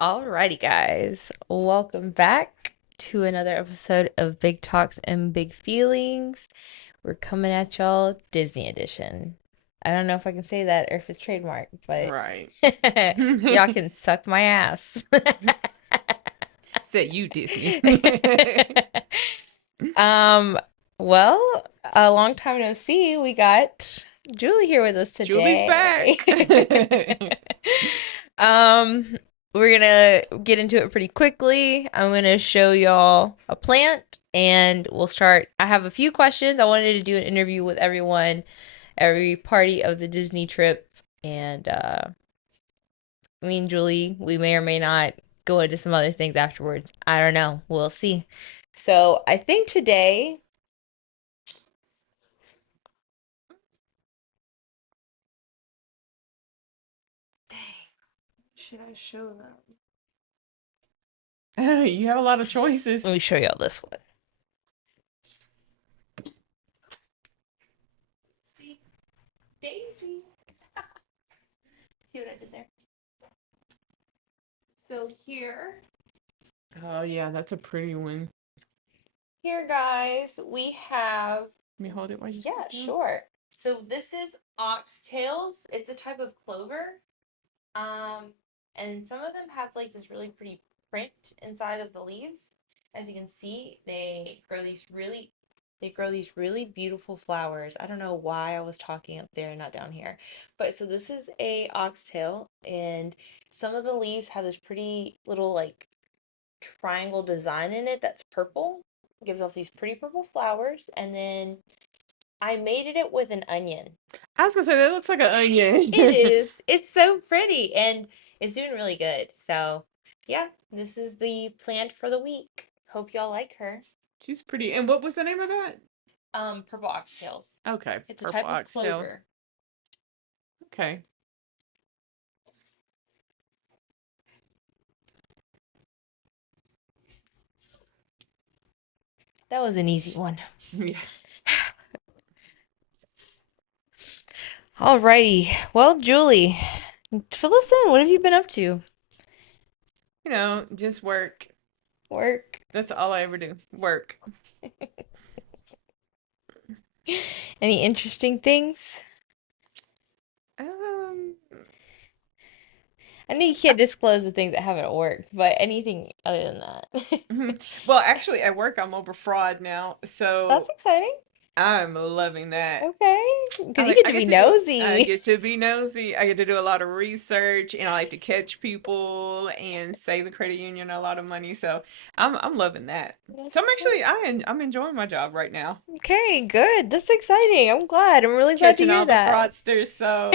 Alrighty, guys. Welcome back to another episode of Big Talks and Big Feelings. We're coming at y'all Disney edition. I don't know if I can say that or if it's trademark, but Right. y'all can suck my ass. Said you, Disney. Um, well, a long time no see. We got Julie here with us Julie's today. back. Um, we're gonna get into it pretty quickly. I'm gonna show y'all a plant and we'll start. I have a few questions. I wanted to do an interview with everyone, every party of the Disney trip, and me and Julie, we may or may not go into some other things afterwards. I don't know. We'll see. So I think today, Should I show them? You have a lot of choices. let me show y'all this one. See, Daisy. See what I did there? So Oh, yeah, that's a pretty one. here, guys, we have. Let me hold it while you Yeah, sit down. sure. So this is oxtails. It's a type of clover. Um, and some of them have like this really pretty print inside of the leaves. As you can see, they grow these really beautiful flowers. I don't know why I was talking up there and not down here. But so this is a oxtail and some of the leaves have this pretty little like triangle design in it that's purple. It gives off these pretty purple flowers and then I mated it with an onion. I was gonna say that looks like an onion. It is. It's so pretty and it's doing really good. So, yeah, this is the plant for the week. Hope y'all like her. She's pretty. And what was the name of that? Purple oxtails. Okay, It's a purple type of oxtail. clover. Okay. That was an easy one. Yeah. Alrighty. Well, Julie, fill us in. What have you been up to? Just work. Work. That's all I ever do. Work. Any interesting things? Um, I know you can't disclose the things that haven't worked, but anything other than that. well, actually, at work, I'm over fraud now, That's so exciting. I'm loving that. Okay. Because I you like get I to be get to do I nosy. get to be nosy. I get to do a lot of research and I like to catch people and save the credit union a lot of money. So I'm loving that. That's So I'm actually exciting. I'm enjoying my job right now. Okay, good. That's exciting. I'm glad. I'm really glad to Catching hear all the that. fraudsters, so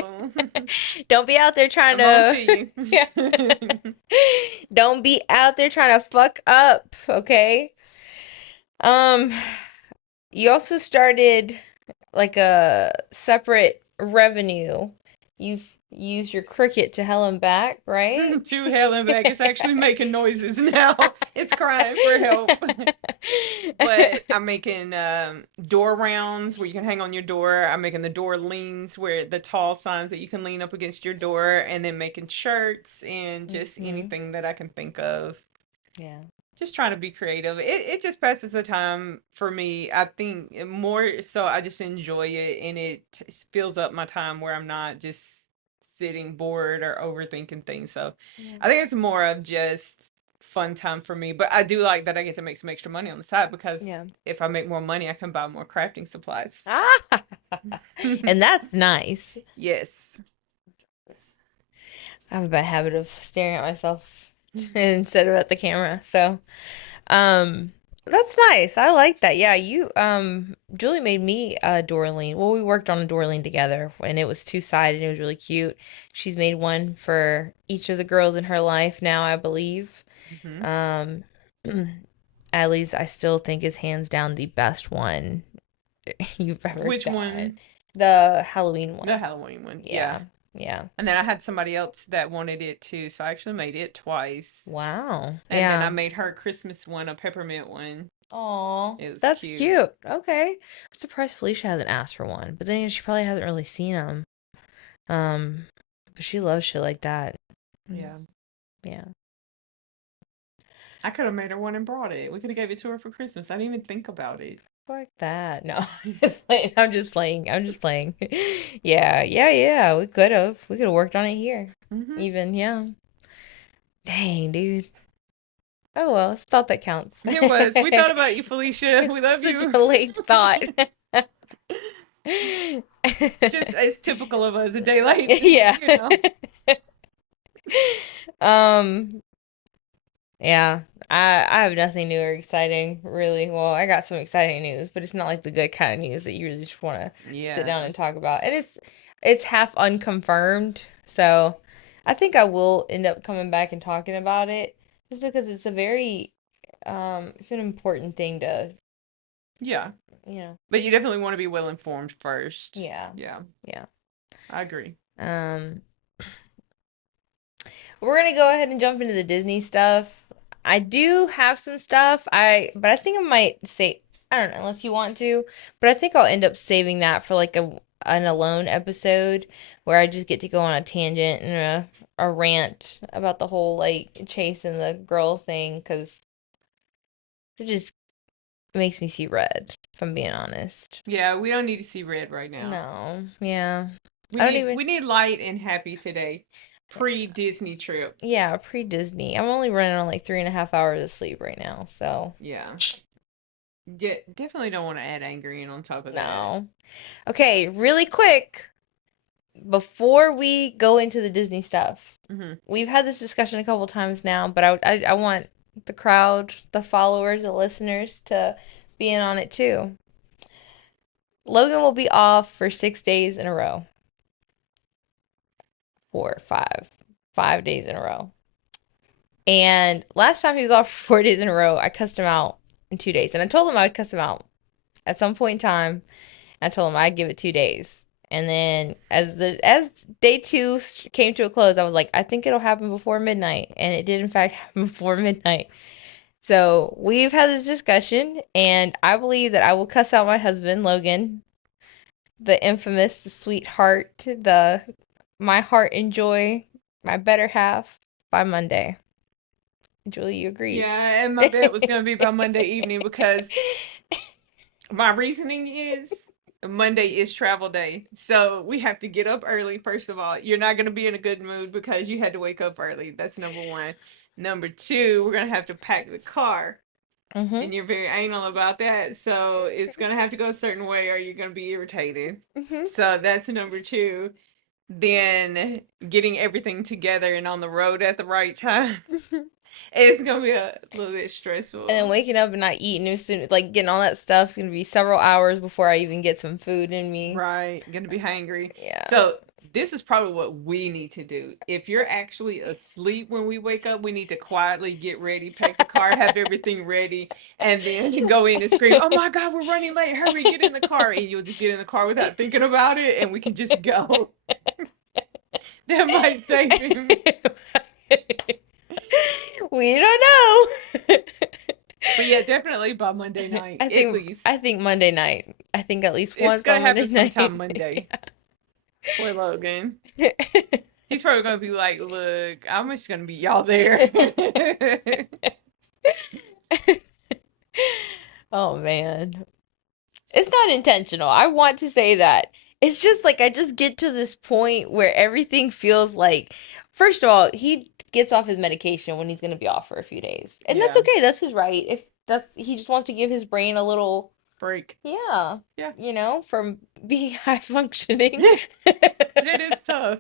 Don't be out there trying I'm on to to, you. yeah. Don't be out there trying to fuck up, okay? Um, you also started like a separate revenue. You've used your Cricut to hell and back, right? To hell and back. It's actually making noises now. It's crying for help. But I'm making door rounds where you can hang on your door. I'm making the door leans where the tall signs that you can lean up against your door, and then making shirts and just Hmm. anything that I can think of. Yeah. Just trying to be creative. It just passes the time for me. I think more so I just enjoy it and fills up my time where I'm not just sitting bored or overthinking things. So Yeah. I think it's more of just fun time for me. But I do like that I get to make some extra money on the side because Yeah. if I make more money, I can buy more crafting supplies. Ah, and that's nice. Yes. I have a bad habit of staring at myself instead of at the camera. So, um, that's nice. I like that. Yeah, Julie made me a doorling. Well, we worked on a doorling together and it was two-sided. It was really cute. She's made one for each of the girls in her life now, I believe. Hmm. Um, at least I still think is hands down the best one you've ever Which done. one? The Halloween The one. Halloween one. Yeah. Yeah. Yeah. And then I had somebody else that wanted it too, so I actually made it twice. Wow. And then I Yeah. made her a Christmas one, a peppermint one. Aw, It was that's cute. cute. Okay. I'm surprised Felicia hasn't asked for one, but then she probably hasn't really seen them. Um, but she loves shit like that. Mm, Yeah. yeah. I could have made her one and brought it. We could have gave it to her for Christmas. I didn't even think about it. Fuck that. No, I'm just playing. I'm just playing. I'm just playing. Yeah, yeah, yeah. We could have. We could have worked on it here. Hmm. Even, yeah. Dang, dude. Oh well, it's thought that counts. It was. We thought about you, Felicia. We love It's a you. delayed thought. Just as typical of us, a day late. Yeah. You know. Um, yeah. I have nothing new or exciting, really. Well, I got some exciting news, but it's not like the good kind of news that you really just want to sit down Yeah. and talk about. And it's half unconfirmed, so I think I will end up coming back and talking about it just because it's a very it's an important thing to, Yeah. you know. But you definitely want to be well informed first. Yeah. Yeah. Yeah. I agree. Um We're gonna go ahead and jump into the Disney stuff. I do have some stuff. But I think I might say, I don't know, unless you want to, but I think I'll end up saving that for like an alone episode where I just get to go on a tangent and a rant about the whole like chasing the girl thing because it just makes me see red, if I'm being honest. Yeah, we don't need to see red right now. No, yeah. We I don't need even, we need light and happy today. Pre-Disney trip. yeah, pre-Disney. I'm only running on like 3.5 hours of sleep right now, so Yeah. Definitely don't want to add anger in on top of that. no. Okay, really quick, before we go into the Disney stuff, Hmm. we've had this discussion a couple times now, but I want the crowd, the followers, the listeners to be in on it too. Logan will be off for 6 days in a row. 5 days in a row. And last time he was off for 4 days in a row, I cussed him out in 2 days. And I told him I would cuss him out at some point in time. I told him I'd give it 2 days. And then as day two came to a close, I was like, I think it'll happen before midnight. And it did in fact happen before midnight. So we've had this discussion, and I believe that I will cuss out my husband, Logan, the infamous, the sweetheart, the my heart and joy, my better half, by Monday. Julie, you agreed. Yeah, and my bet was gonna be by Monday evening because my reasoning is Monday is travel day. So we have to get up early, first of all. You're not gonna be in a good mood because you had to wake up early. That's number one. Number two, we're gonna have to pack the car. Mm-hmm. And you're very anal about that. So it's gonna have to go a certain way or you're gonna be irritated. Mm-hmm. So that's number two. Then getting everything together and on the road at the right time. It's gonna be a little bit And then stressful. waking up and not eating as soon, like getting all that stuff's gonna be several hours before I even get some food in me. Right, gonna be hangry. Yeah. So this is probably what we need to do. If you're actually asleep when we wake up, we need to quietly get ready, pack the car, have everything ready, and then go in and scream, "Oh my God, we're running late! Hurry, get in the car!" And you'll just get in the car without thinking about it, and we can just go. That might save him. We don't know. But yeah, definitely by Monday night, I at think least. I think Monday night. I think at least It's once by gonna Monday happen sometime night. Monday. Poor Logan. Yeah. He's probably gonna be like, "Look, I'm just gonna be y'all there." Oh man. It's not intentional. I want to say that. It's just like I just get to this point where everything feels like, first of all, he gets off his medication when he's going to be off for a few days. And that's Yeah, okay. That's his right. If that's he just wants to give his brain a little, break. yeah, Yeah. from being high functioning. That is tough,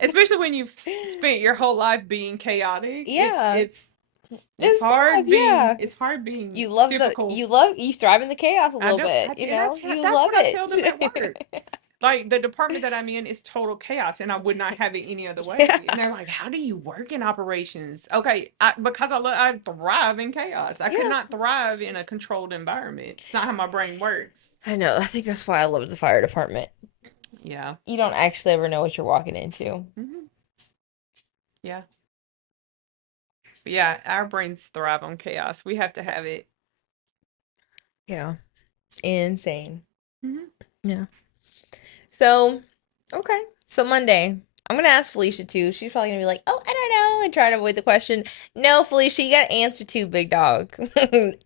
especially when you've spent your whole life being chaotic. It's Yeah. it's it's It's life, hard being yeah. it's hard being typical. You thrive in the chaos a I little don't. bit, And You that's love what I tell them at work. it. Like the department that I'm in is total chaos, and I would not have it any other Yeah. way. And they're like, "How do you work in operations?" Okay, because I thrive in chaos. I could Yeah. not thrive in a controlled environment. It's not how my brain works. I know. I think that's why I love the fire department. Yeah. You don't actually ever know what you're walking into. Hmm. Yeah. But yeah, our brains thrive on chaos. We have to have it. Yeah. Insane. Hmm. Yeah. So, okay. So Monday. I'm gonna ask Felicia too. She's probably gonna be like, "Oh, I don't know," and try to avoid the question. No, Felicia, you got to answer too, big dog.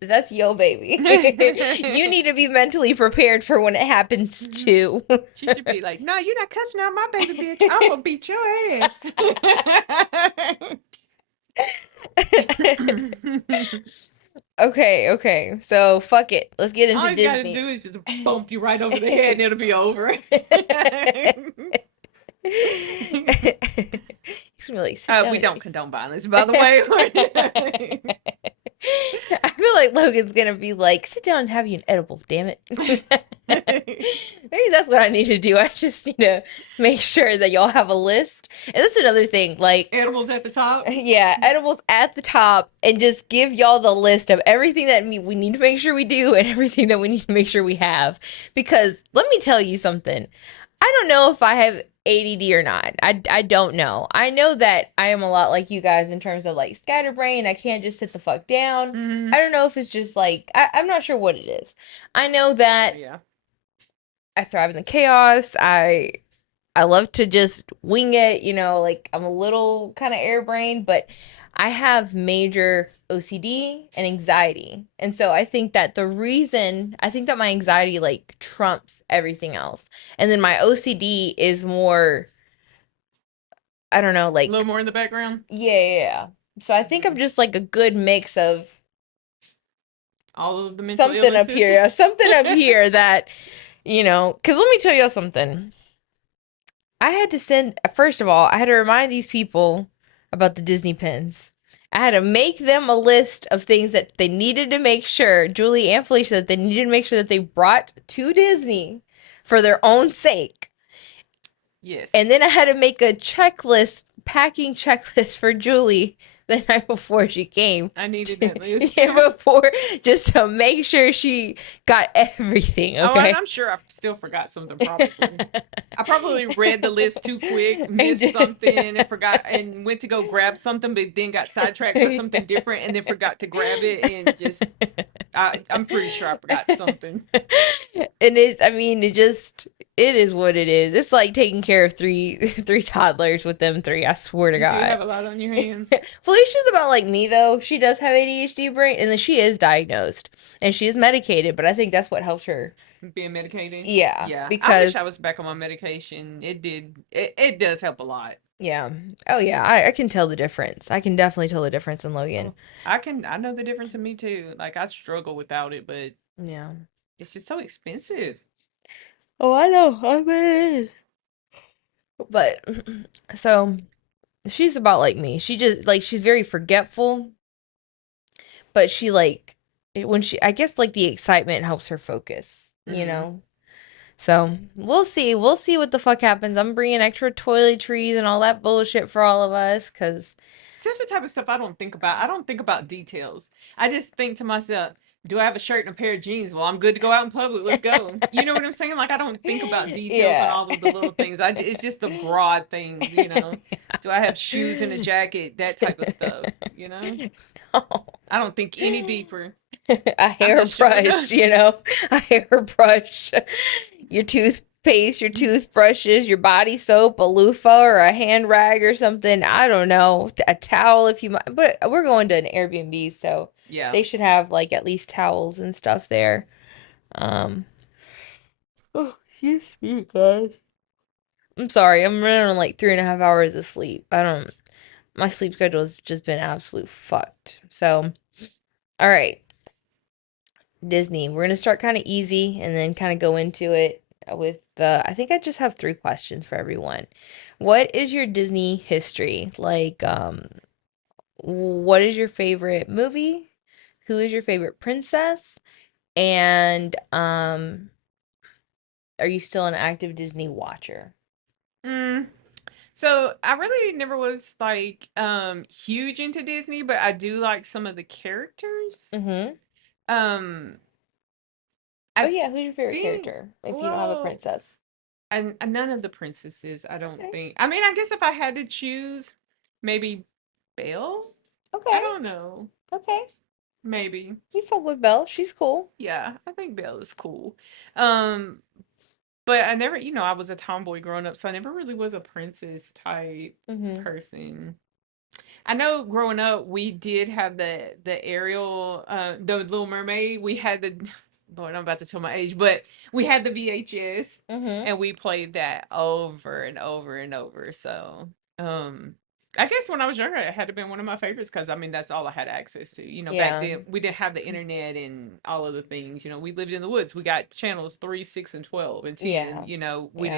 That's your baby. You need to be mentally prepared for when it happens too. She should be like, "No, you're not cussing out my baby, bitch. I'm gonna beat your ass." Okay, okay. So fuck it. Let's get All into he's got to Disney. do is just bump you right over the head and it'll be over. He's gonna be like, sit down We and don't condone violence, by the way. I feel like Logan's gonna be like, sit down and have you an edible, damn it. Maybe that's what I need to do. I just need to make sure that y'all have a list. And this is another thing, like, Animals at the top. yeah, edibles at the top, and just give y'all the list of everything that we need to make sure we do and everything that we need to make sure we have. Because let me tell you something. I don't know if I have ADD or not. I don't know. I know that I am a lot like you guys in terms of like scatterbrain. I can't just sit the fuck down. Mm-hmm. I don't know if it's just like I'm not sure what it is. I know that Yeah. I thrive in the chaos. I love to just wing it, like I'm a little kind of airbrained, but I have major OCD and anxiety. And so I think that my anxiety like trumps everything else. And then my OCD is more, I don't know, A little like, more in the background. yeah, yeah, yeah. So I think I'm just like a good mix of All of the mental illnesses. something up here that, because let me tell you something. I had to first of all, I had to remind these people about the Disney pins. I had to make them a list of things that they needed to make sure, Julie and Felicia, that they needed to make sure that they brought to Disney for their own sake. Yes. And then I had to make a packing checklist for Julie the night before she came. I needed that list. Yeah, before, just to make sure she got everything, Oh, and okay? I'm sure I still forgot something probably. I probably read the list too quick, And missed something, and forgot, and went to go grab something, but then got sidetracked for something different, and then forgot to grab it, and just I'm pretty sure I forgot something. And I mean, it is what it is. It's like taking care of three toddlers with them three. I swear to You do God. have a lot on your hands. Felicia's about like me though. She does have ADHD brain, and then she is diagnosed and she is medicated. But I think that's what helps her. Being medicated. Yeah, Yeah, I wish because I was back on my medication. It does help a lot. yeah, oh yeah, I can tell the difference. I can definitely tell the difference in Logan. Oh, I know the difference in me too. Like I struggle without it, but Yeah. it's just so expensive. Oh, I know. I bet it is. But so she's about like me. She just like she's very forgetful, but she like when she I guess like the excitement helps her focus, you Mm-hmm. know. So we'll see. We'll see what the fuck happens. I'm bringing extra toiletries and all that bullshit for all of us, cause See, that's the type of stuff I don't think about. I don't think about details. I just think to myself, do I have a shirt and a pair of jeans? Well, I'm good to go out in public. Let's go. You know what I'm saying? Like I don't think about details and yeah. all of the little things. It's just the broad things. Do I have shoes and a jacket? That type of stuff. No. I don't think any deeper. A I'm just showing up. hairbrush, a hairbrush, your toothpaste, your toothbrushes, your body soap, a loofah or a hand rag or something. I don't know, a towel if you might. But we're going to an Airbnb, so Yeah. they should have like at least towels and stuff there. Um, oh, excuse me, guys. I'm sorry, I'm running on like 3.5 hours of sleep. My sleep schedule has just been absolute fucked. So, all right. Disney. We're gonna start kind of easy and then kind of go into it with I think I just have three questions for everyone. What is your Disney history? Like, what is your favorite movie? Who is your favorite princess? And are you still an active Disney watcher? Mm. So I really never was like huge into Disney, but I do like some of the characters. Mm-hmm. Um Oh I yeah, who's your favorite think character if you don't have a well, princess? and none of the princesses, I don't Okay. think. I mean, I guess if I had to choose, maybe Belle? I Okay. don't know. Okay. Maybe. You fuck with Belle. She's cool. Yeah, I think Belle is cool. Um But I never, I was a tomboy growing up, so I never really was a princess type Mm-hmm. person. I know growing up we did have the Ariel, the Little Mermaid. We had the Lord, I'm about to tell my age, but we had the VHS Mm-hmm. and we played that over and over and over. So, I guess when I was younger, it had to been one of my favorites because I mean that's all I had access to. Back Yeah. then we didn't have the internet and all of the things. We lived in the woods. We got channels 3, 6, and 12 and 10. Yeah. Yeah. We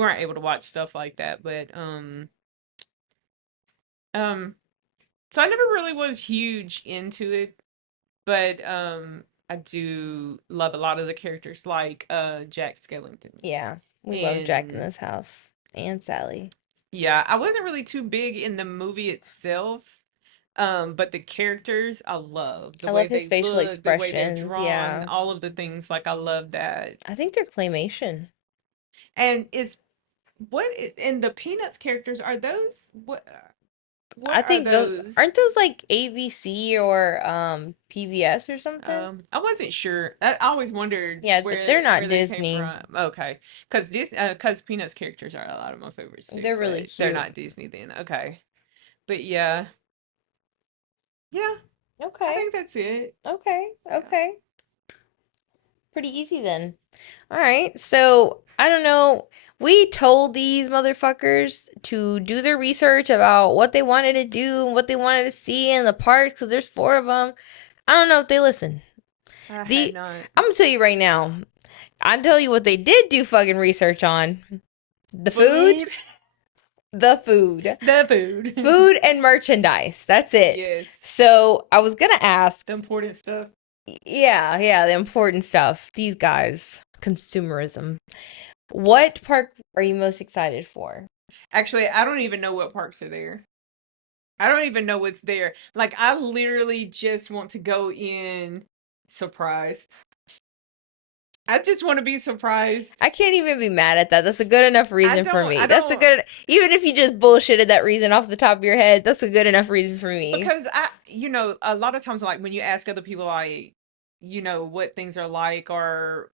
weren't able to watch stuff like that, but um so I never really was huge into it, but I do love a lot of the characters like Jack Skellington. Yeah. We love Jack in And this house and Sally. yeah, I wasn't really too big in the movie itself. But the characters I love. The I way love his they facial look, the way they're expressions. drawn, Yeah. all of the things like I love that. I think they're claymation. And and the Peanuts characters are those I what are think those those? aren't those like ABC or PBS or something? I wasn't sure. I always wondered Yeah, but they're where not they came Disney. from. Okay, because Peanuts characters are a lot of my favorites too, They're really but they're cute. not Disney then. Okay, but yeah, yeah, I Okay. think that's it. Okay. Yeah. Okay. Pretty easy then. All right. So, I don't know. We told these motherfuckers to do their research about what they wanted to do and what they wanted to see in the park because there's four of them. I don't know if they listen. I had The not. I'm gonna tell you right now. I'll tell you what they did do fucking research on. The food, Food, the food, the food. food and merchandise. That's it. Yes, So I was gonna ask, the important stuff. yeah, yeah, the important stuff. These guys, consumerism. What park are you most excited for? Actually, I don't even know what parks are there. I don't even know what's there. Like, I literally just want to go in surprised. I just want to be surprised. I can't even be mad at that. That's a good enough reason for I me. That's a don't, good, even if you just bullshitted that reason off the top of your head, that's a good enough reason for me. because a lot of times, like when you ask other people, like, what things are like, or,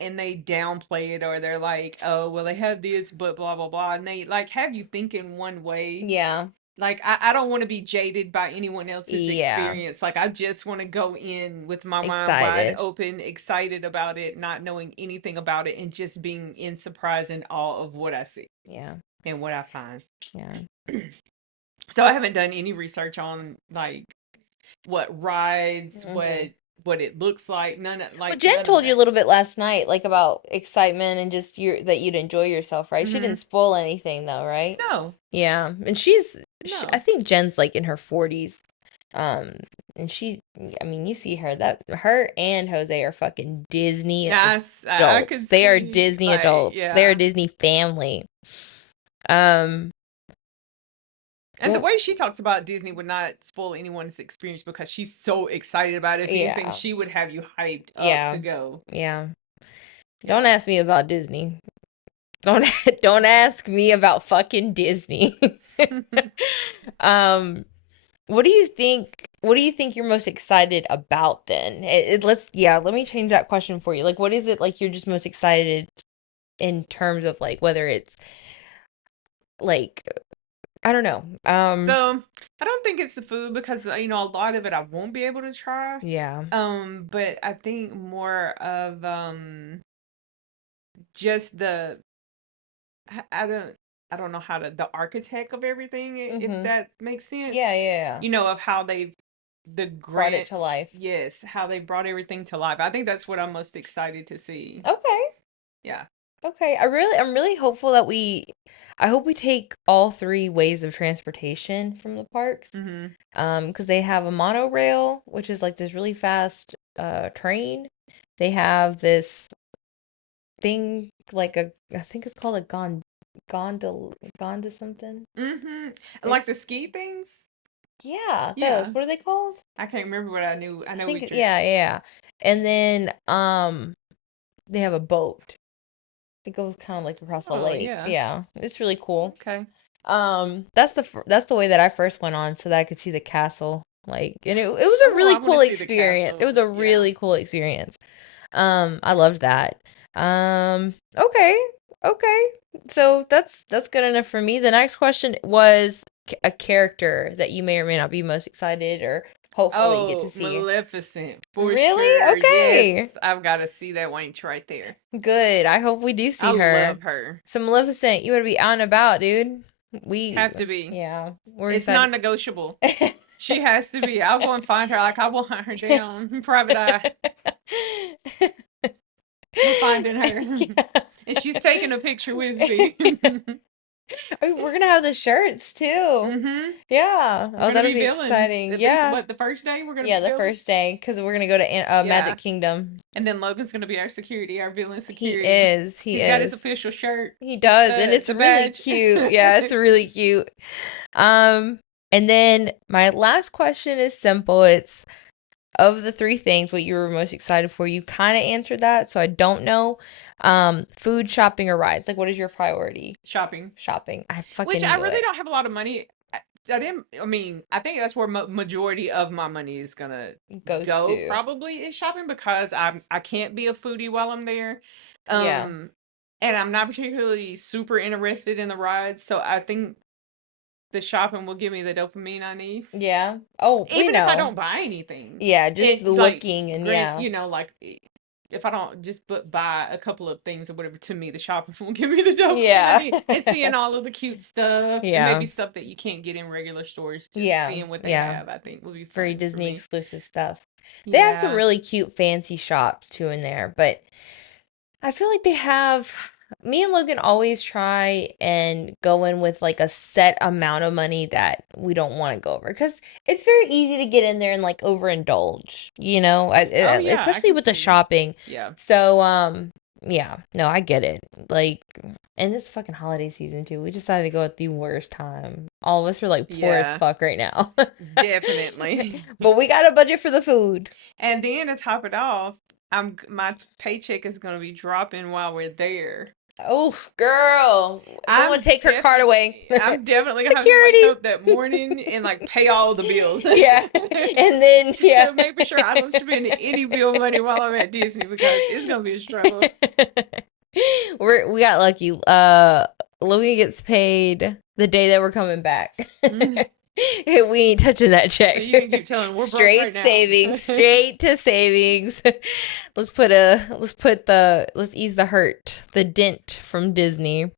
and they downplay it, or they're like, oh, well, they have this, but blah, blah, blah. And they like have you thinking one way. Yeah, Like, I don't want to be jaded by anyone else's yeah, experience. Like, I just want to go in with my mind wide excited. open, excited about it, not knowing anything about it, and just being in surprise and awe of what I see Yeah, and what I find. yeah. So I haven't done any research on like what rides, Hmm. what it looks like, Well, Jen none of told you a that. little bit last night, like about excitement and just that you'd enjoy yourself, right? She Hmm. didn't spoil anything though, right? No, Yeah, and I no. think Jen's like in her 40s. Um, and I mean, you see her, that her and Jose are fucking Disney I adults. could They are see Disney like adults. They're a yeah. Disney family. Um, And the well, way she talks about Disney would not spoil anyone's experience because she's so excited about it. If anything, yeah, she would have you hyped up to yeah, go. yeah. Don't Yeah. ask me about Disney. Don't don't ask me about fucking Disney. Um, what do you think? What do you think you're most excited about then? Let me change that question for you. Like, what is it like you're just most excited in terms of like whether it's like I don't know. So I don't think it's the food because a lot of it I won't be able to try. Yeah. But I think more of just I don't know how to the architect of everything, if Mm-hmm. that makes sense. Yeah, yeah, Of how they've the yeah. Brought it grant to life. yes, how they brought everything to life. I think that's what I'm most excited to see. Okay. Yeah. Okay. I'm really hopeful that I hope we take all three ways of transportation from the parks. Mhm. Because they have a monorail, which is like this really fast train. They have this thing like I think it's called a gondola something. Mhm. Like It's the ski things? yeah, those. Yeah. What are they called? I can't remember what I knew. I I know think what you're yeah, yeah. And then they have a boat. It goes kind of like across a Oh, lake. yeah. Yeah, it's really cool. Okay. That's the way that I first went on so that I could see the castle. Like, and it was a Oh, really I want to cool see the experience. It castle. was a Yeah. really cool experience. I loved that. Okay. Okay. So that's good enough for me. The next question was a character that you may or may not be most excited or hopeful that you get to Oh, see. Maleficent, for Really? sure. Okay. Yes, I've got to see that wench right there. Good. I hope we do I see her. love her. So Maleficent, you would be out and about, dude. We, Have to be. yeah, we're It's excited. non-negotiable. She has to be. I'll go and find her. Like I will hunt her down. Private eye. We're finding her. Yeah. And she's taking a picture with me. Oh, we're gonna have the shirts too. Mm-hmm. Yeah. We're Oh, gonna that'll be be villains. exciting. At least Yeah. what, the first day we're gonna Yeah, be the villains? first day because we're gonna go to Yeah. Magic Kingdom. And then Logan's gonna be our security, our villain He security. is. He He's got his is. official shirt, He does, and it's the really badge. cute. Yeah, it's really cute. Um, and then my last question is simple. It's of the three things, what you were most excited for. You kind of answered that, so I don't know. Food, shopping, or rides. Like, what is your priority? Shopping. Shopping. I Which fucking I knew really it. don't have a lot of money. I didn't. I mean, I think that's where majority of my money is gonna Go go. to. Probably is shopping because I can't be a foodie while I'm there, Yeah. um, and I'm not particularly super interested in the rides. So I think the shopping will give me the dopamine I need, Yeah. Oh, we even if I don't know. buy anything. Yeah, just It like looking and great, yeah. like if I don't just buy a couple of things or whatever, to me, the shopping will give me the dopamine I Yeah. need. And seeing all of the cute stuff and Yeah. maybe stuff that you can't get in regular stores, just Yeah. seeing what they Yeah. have, I think will be Very fun for Disney me. exclusive stuff. They have some Yeah. really cute fancy shops too in there, but I feel like they have me and Logan always try and go in with like a set amount of money that we don't want to go over because it's very easy to get in there and like overindulge, Oh yeah, I especially can with the see. shopping. Yeah. So, yeah, no, I get it. Like, and this fucking holiday season too. We decided to go at the worst time. All of us are like poor as Yeah, fuck right now. definitely. But we got a budget for the food. And then to top it off, my paycheck is going to be dropping while we're there. Oh, girl. Someone take her card away. I'm definitely gonna have to wake Security. up that morning and like pay all the bills. Yeah. And then, yeah. To make sure I don't spend any bill money while I'm at Disney because it's gonna be a struggle. We got lucky. Logan gets paid the day that we're coming back. Mhm. We ain't touching that So check. you can keep telling we're broke Straight right now. savings, straight to savings. Let's ease the hurt, the dent from Disney.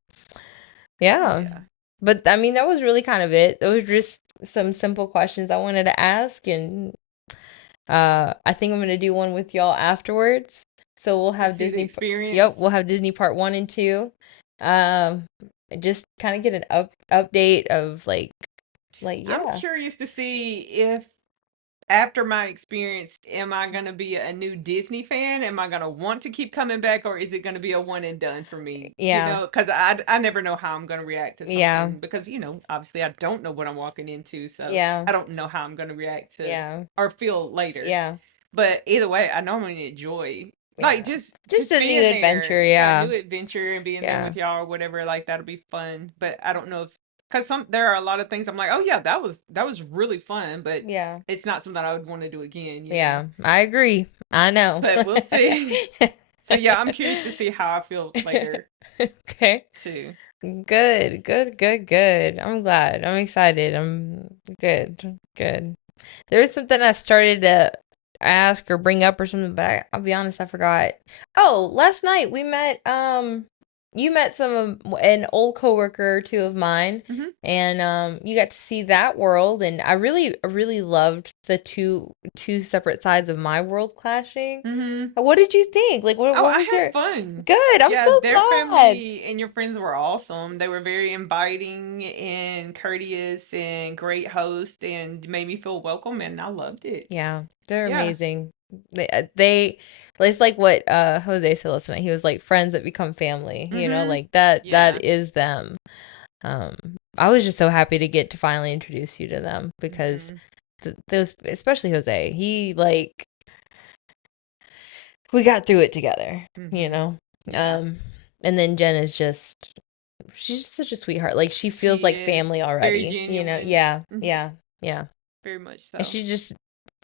Yeah. Yeah. But I mean, that was really kind of it. Those were just some simple questions I wanted to ask, and I think I'm gonna do one with y'all afterwards. So we'll To have see the Disney. Yep, experience. we'll have Disney Part 1 and 2. Um, just kind of get an update of like I'm yeah, curious to see if after my experience, am I gonna be a new Disney fan? Am I gonna want to keep coming back, or is it gonna be a one and done for me? yeah, Because I never know how I'm gonna react to yeah, something because obviously I don't know what I'm walking into, so yeah, I don't know how I'm gonna react to yeah, or feel later. yeah, But either way, I know I'm gonna enjoy like yeah. just Just a new being there. adventure. Yeah, Yeah, new adventure and being there yeah, with y'all or whatever. Like that'll be fun. But I don't know if because there are a lot of things I'm like, oh yeah, that was really fun, but yeah, it's not something I would want to do again. yeah. I agree. I know. But we'll see. So yeah, I'm curious to see how I feel later Okay. too. Good, good, good, good. I'm glad. I'm excited. I'm good, good. There was something I started to ask or bring up or something, but I'll be honest, I forgot. Oh, last night we met, you met an old coworker or two of mine, Hmm. and you got to see that world, and I really loved the two separate sides of my world clashing. Hmm. What did you think? Like, what Oh, what I was had your fun. good? I'm Yeah, so their glad. family and your friends were awesome. They were very inviting and courteous and great hosts and made me feel welcome and I loved it. Yeah, they're Yeah. amazing. They it's like what Jose said last night. He was like friends that become family, Hmm. like that Yeah. is them. Um I was just so happy to get to finally introduce you to them because Hmm. those, especially Jose, he like we got through it together, you Hmm. know. Yeah. Um and then Jen is just she's just such a sweetheart. Like she feels She like is family very already, you know. genuine. Yeah, Hmm. yeah, yeah. Very much And so.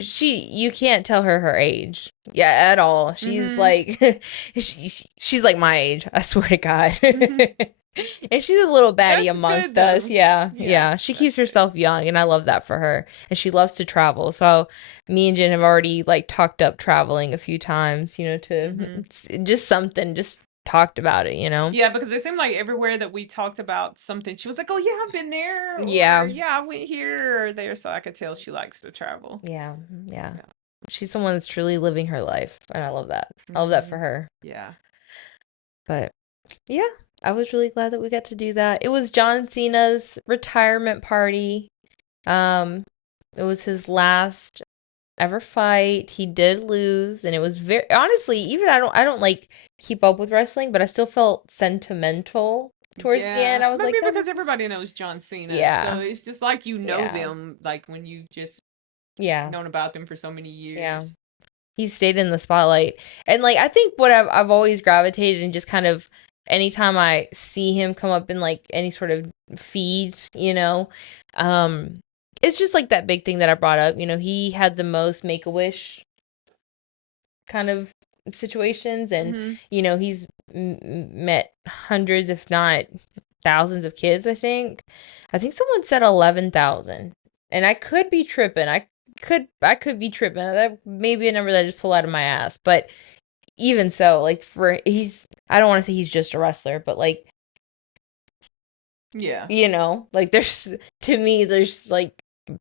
you can't tell her age. Yeah, at all. She's Mm-hmm. like she's like my age, I swear to God. Mm-hmm. And she's a little baddie That's good amongst us. though. Yeah, Yeah, yeah. She keeps that's good. herself young, and I love that for her. And she loves to travel. So me and Jen have already like talked up traveling a few times, to Mm-hmm. just something, just talked about it. Yeah, because it seemed like everywhere that we talked about something, she was like, "Oh yeah, I've been there," or Yeah, "Yeah, I went here or there." So I could tell she likes to travel. yeah, yeah. Yeah. She's someone that's truly living her life, and I love that. I love that Mm-hmm. for her. Yeah. But yeah, I was really glad that we got to do that. It was John Cena's retirement party. Um, it was his last ever fight. He did lose, and it was very honestly, even I don't like keep up with wrestling, but I still felt sentimental towards the end. Yeah, I was maybe like, that because was just everybody knows John Cena, so yeah, it's just like you know yeah, them, like when you just yeah, known about them for so many yeah. years. He stayed in the spotlight. And like I think what I've always gravitated and just kind of anytime I see him come up in like any sort of feed, um it's just like that big thing that I brought up. He had the most make-a-wish kind of situations, and Mm-hmm. he's met hundreds if not thousands of kids. I think someone said 11,000, and I could be tripping. I could be tripping. That may be a number that I just pull out of my ass, but even so, like for he's I don't want to say he's just a wrestler, but like Yeah. like there's to me there's like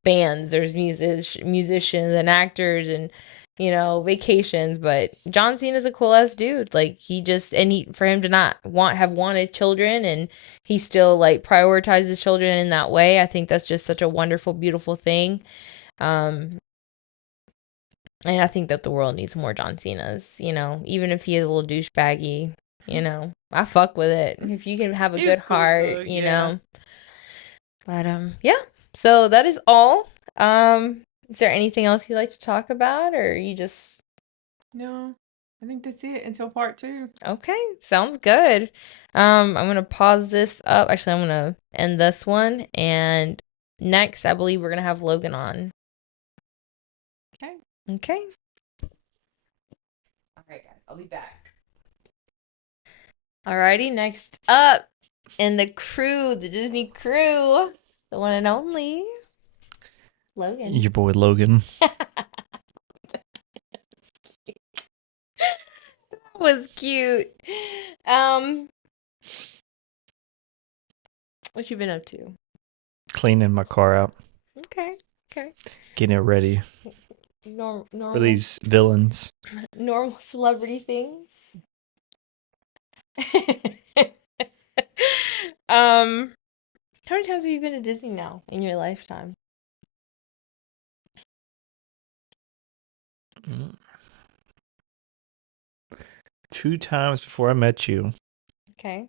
bands, there's musicians and actors and vacations, but John Cena's a cool ass dude. Like he just and he for him to not have wanted children, and he still like prioritizes children in that way. I think that's just such a wonderful, beautiful thing. Um and I think that the world needs more John Cenas, even if he is a little douchebaggy, I fuck with it. If you can have a He good was cool though, heart, yeah. But yeah. So that is all. Is there anything else you'd like to talk about, or you just No, I think that's it until part two. okay? Sounds good. I'm gonna pause this up. Actually, I'm gonna end this one, and next, I believe we're gonna have Logan on. Okay. Okay. All right, guys. I'll be back. Alrighty, next up in the crew, the Disney crew, the one and only Logan. Your boy Logan. Was cute. Um, what you been up to? Cleaning my car out. Okay, okay. Getting it ready for Normal, these villains. normal celebrity things. um, how many times have you been to Disney now in your lifetime? Mm. 2 times before I met you. Okay,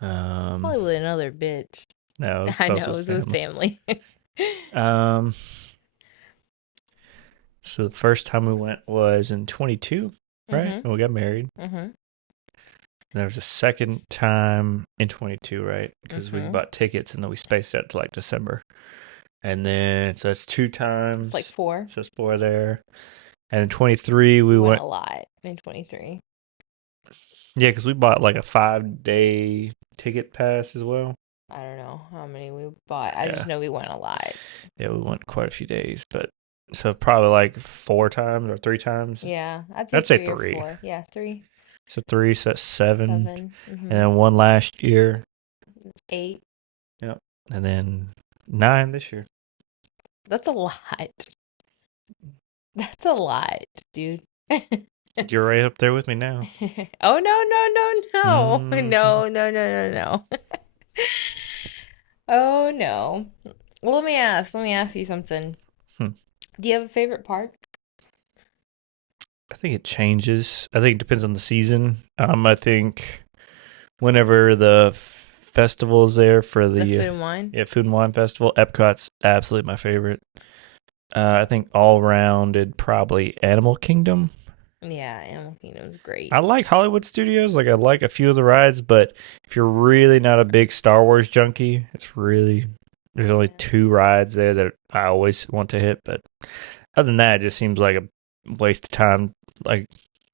Um, probably with another bitch. no, I that was know it with was with family. family. Um, so the first time we went was in 22, right? Mhm. And we got married. Mhm. And there was a second time in 22, right? Because we Mhm. bought tickets and then we spaced out to like December. And then, so that's 2 It's like times. 4. So it's 4 there. And in 23, We we went went, a lot in 23. yeah, because we bought like a 5-day ticket pass as well. I don't know how many we bought. I just Yeah. know we went a lot. Yeah, we went quite a few days, but so probably like 4 times or 3 times. Yeah, I'd say I'd say 3 or 3. 4. Yeah, 3, So 3, so that's 7. 7, And mhm, then 1 last year. 8. Yep. And then 9 this year. That's a lot. That's a lot, dude. You're right up there with me now. Oh no, no, no, no. Hmm. No, no, no, no, no. Oh no. Well, let me ask you something. Hmm. Do you have a favorite park? I think it changes. I think it depends on the season. I think whenever the festival is there for The the Food and Wine? Food and Wine Festival, Epcot's absolutely my favorite. I think all rounded probably Animal Kingdom. Yeah, Animal Kingdom's great. I like Hollywood Studios. Like I like a few of the rides, but if you're really not a big Star Wars junkie, it's really there's only 2 rides there that I always want to hit. But Other than that, it just seems like a waste of time. Like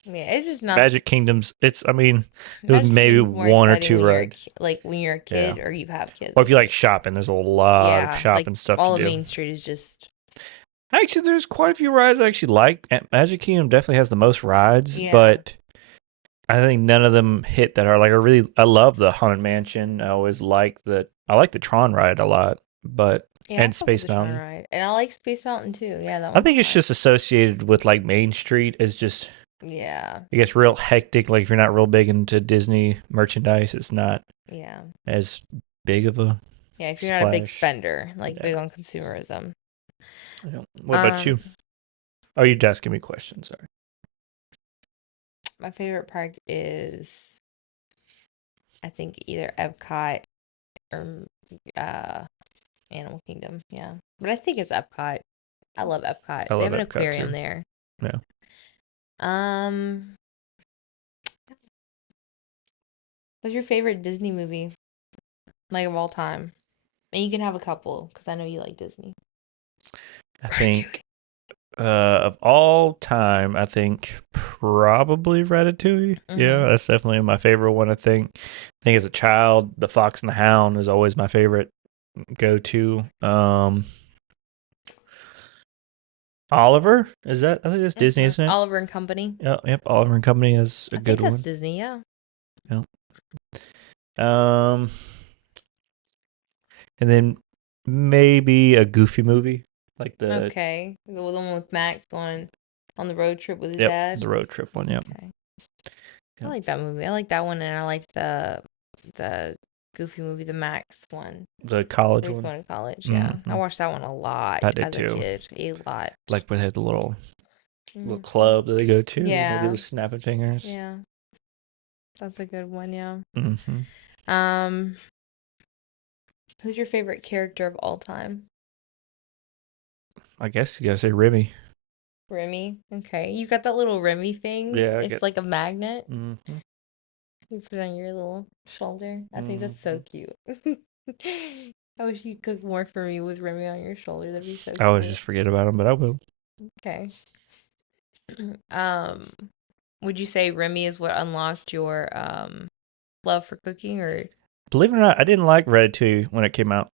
Yeah, it's just not. Magic Kingdoms, I mean, it was Magic maybe Kingdom's more one or exciting two when you're rides. like when you're a Yeah. kid or you have kids. Or if you like shopping, there's a lot of Yeah, like shopping stuff to all of do. Main Street is just Actually, there's quite a few rides I actually like. Magic Kingdom definitely has the most rides, yeah. but I think none of them hit that hard. Like I love the Haunted Mansion. I like the Tron ride a lot, but Yeah, I and fuck with Space the Tron Mountain. ride, and I like Space Mountain too. Yeah, that I one's think it's fun. just associated with like Main Street as just Yeah, it gets real hectic. Like if you're not real big into Disney merchandise, it's not yeah, as big of a yeah. If you're not a big splash. spender, like Yeah. big on consumerism. Yeah. What about you? Um, Oh, you're asking me questions. Sorry. my favorite park is I think either Epcot or uh Animal Kingdom. Yeah, but I think it's Epcot. I love Epcot. I They love have an Epcot aquarium too. there. Yeah. Um, what's your favorite Disney movie, like of all time? And you can have a couple because I know you like Disney. I Ratatouille. think of all time, I think probably Ratatouille. Mm-hmm. Yeah, that's definitely my favorite one. I think as a child, The Fox and the Hound is always my favorite go to. Oliver, is that? I think that's Disney, Mm-hmm. isn't it? Oliver and Company. Yep. Oliver and Company is a I think good that's one. Disney. Yeah. Yeah. Um, and then maybe a Goofy movie, like the Okay. The one with Max going on the road trip with his yep, dad. the road trip one. Yep. Okay. I Yep. like that movie. I like that one, and I like the Goofy movie, the Max one, The college where he's one. going to college. Yeah, I Hmm. watched that one a lot I did as a too. kid. A lot. Like we had the little Hmm. club that they go to, and they do Yeah. the snapping fingers. Yeah. That's a good one. Yeah. Hmm. Um, who's your favorite character of all time? I guess you gotta say Remy. Remy. Okay. You got that little Remy thing. Yeah, I It's get. like a magnet. Hmm. You put it on your little shoulder. I think that's so Hmm. cute. I wish you could cook more for me with Remy on your shoulder. That'd be so I always cute. just forget about him, but I will. Okay. Um, would you say Remy is what unlocked your love for cooking or Believe it or not, I didn't like Ratatouille when it came out.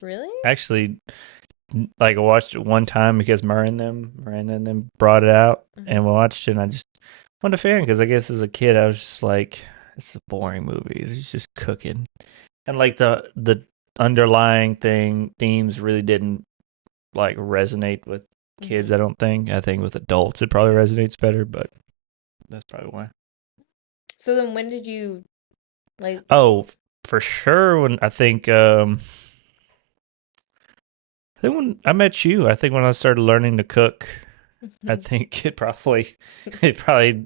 really? Actually, like I watched it one time because Miranda and them brought it out, and Hmm. we watched it. And I just wasn't a fan because I guess as a kid I was just like, it's a boring movie. It's just cooking, and like the underlying themes really didn't like resonate with kids. Hmm. I don't think. I think with adults it probably resonates better, but that's probably why. So then when did you like Oh, for sure. When I think when I met you, I think when I started learning to cook, I think it probably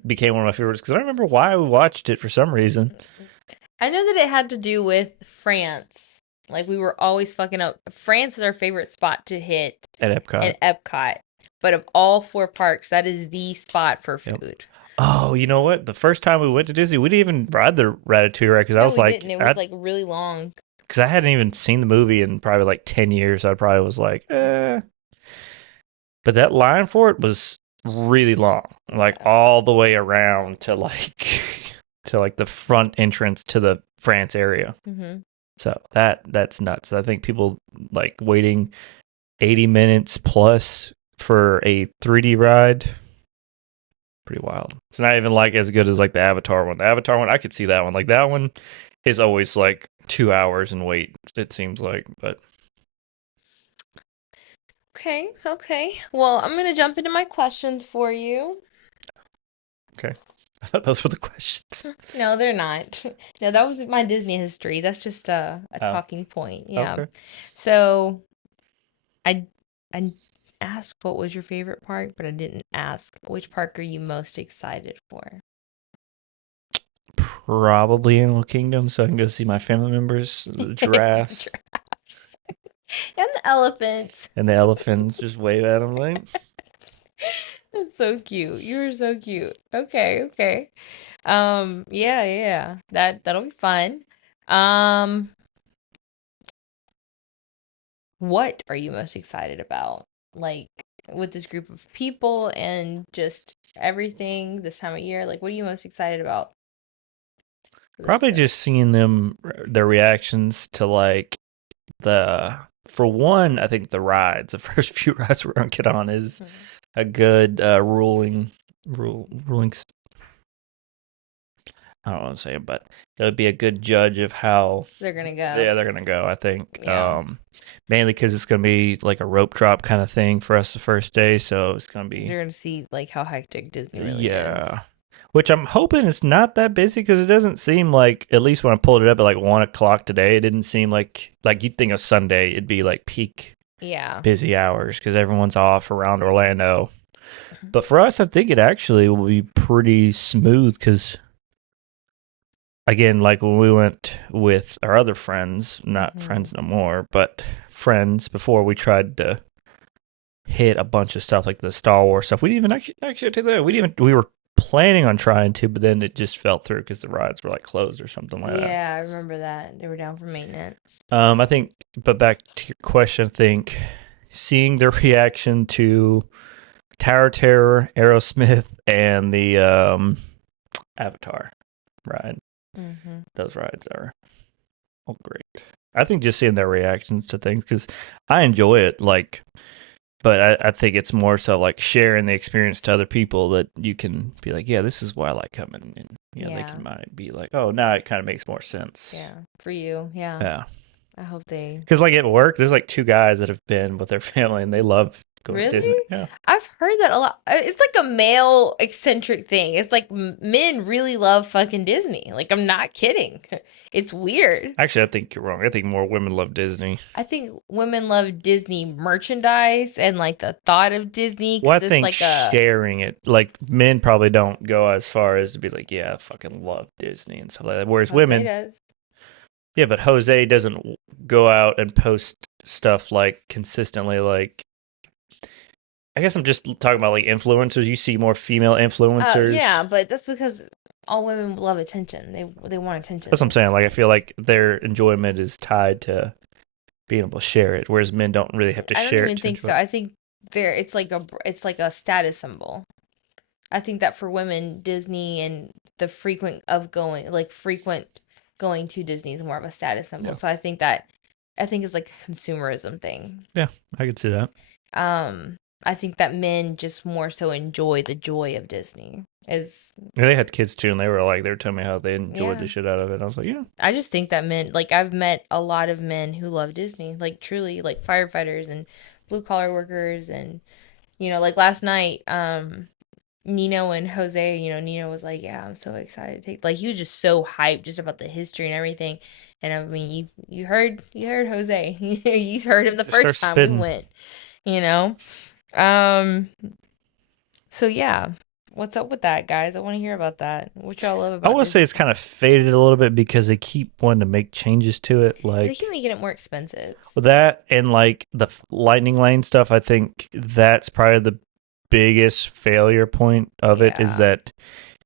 became one of my favorites because I don't remember why we watched it for some reason I know that it had to do with France. Like we were always fucking up. France is our favorite spot to hit at Epcot. at Epcot. But of all four parks, that is the spot for Yep. food. Oh, you know what? The first time we went to Disney, we didn't even ride the Ratatouille ride because I No, was we like, didn't. It was like really long. because I hadn't even seen the movie in probably like 10 years. I probably was like, eh. But that line for it was really long, like Yeah. all the way around to like to like the front entrance to the France area. Mm-hmm. So that's nuts. I think people like waiting 80 minutes plus for a 3D ride. Pretty wild. It's not even like as good as like the Avatar one. The Avatar one, I could see that one. Like that one is always like 2 hours in wait, it seems like. But Okay, okay. Well, I'm gonna jump into my questions for you. okay. I thought those were the questions. No, they're not. No, that was my Disney history. That's just a Oh, talking point. Yeah. okay. So I I asked what was your favorite park, but I didn't ask which park are you most excited for? Probably Animal Kingdom, so I can go see my family members, the giraffe Giraffes. And the elephants. and the elephants. Just wave at them like. That's so cute. You were so cute. Okay, okay. Yeah, yeah. That'll be fun. Um, what are you most excited about? Like, with this group of people and just everything this time of year? Like, what are you most excited about for this Probably trip? just seeing them, their reactions to like for one, I think the rides, the first few rides we're gonna get on is Mhm. a good ruling. I don't want to say it, but it would be a good judge of how They're gonna go. yeah they're gonna go. I think Yeah. mainly because it's gonna be like a rope drop kind of thing for us the first day, so it's gonna be You're gonna see like how hectic Disney really is. yeah. Which I'm hoping it's not that busy because it doesn't seem like, at least when I pulled it up at like 1 o'clock today, it didn't seem like you'd think a Sunday it'd be like peak Yeah. busy hours because everyone's off around Orlando. But for us, I think it actually will be pretty smooth because, again, like when we went with our other friends, not friends no more, but friends before, we tried to hit a bunch of stuff like the Star Wars stuff. We didn't even actually take that. We were planning on trying to, but then it just fell through because the rides were like closed or something like that. Yeah, I remember that. They were down for maintenance. I think, but back to your question, I think seeing their reaction to Tower Terror, Aerosmith, and the Avatar ride. Mm-hmm. Those rides are all great. I think just seeing their reactions to things because I enjoy it. Like, but I think it's more so like sharing the experience to other people that you can be like, yeah, this is why I like coming, and they Yeah. can might be like, oh, now it kind of makes more sense. Yeah. For you. Yeah. Yeah. I hope they. Because like at work, there's like 2 guys that have been with their family and they love going to Disney. Really? Yeah. I've heard that a lot. It's like a male eccentric thing. It's like men really love fucking Disney. Like, I'm not kidding. It's weird. Actually, I think you're wrong. I think more women love Disney. I think women love Disney merchandise and like the thought of Disney Well, I because it's think like a. sharing it, like men probably don't go as far as to be like, yeah, I fucking love Disney and stuff like that. Whereas Jose women, does. yeah, but Jose doesn't go out and post stuff like consistently. Like, I guess I'm just talking about like influencers. You see more female influencers. Yeah, but that's because all women love attention. They want attention. That's what I'm saying. Like, I feel like their enjoyment is tied to being able to share it, whereas men don't really have to I don't share even it to think so. enjoy. I think it's like a status symbol. I think that for women, Disney and the frequent going to Disney is more of a status symbol. Yeah. So I think it's like a consumerism thing. Yeah, I could see that. I think that men just more so enjoy the joy of Disney. Yeah, they had kids too, and they were telling me how they enjoyed Yeah. the shit out of it. I was like, yeah, I just think that men, like I've met a lot of men who love Disney, like truly, like firefighters and blue collar workers, and like last night, Nino and Jose, Nino was like, "Yeah, I'm so excited to take." Like he was just so hyped just about the history and everything. And I mean, you heard Jose, you heard him the just start first time we spitting. went, you know. Um. So yeah, what's up with that, guys? I want to hear about that. What y'all love I about will say Disney? it's kind of faded a little bit because they keep wanting to make changes to it, They like keep making it more expensive. with that and like the lightning lane stuff. I think that's probably the biggest failure point of it is Yeah. that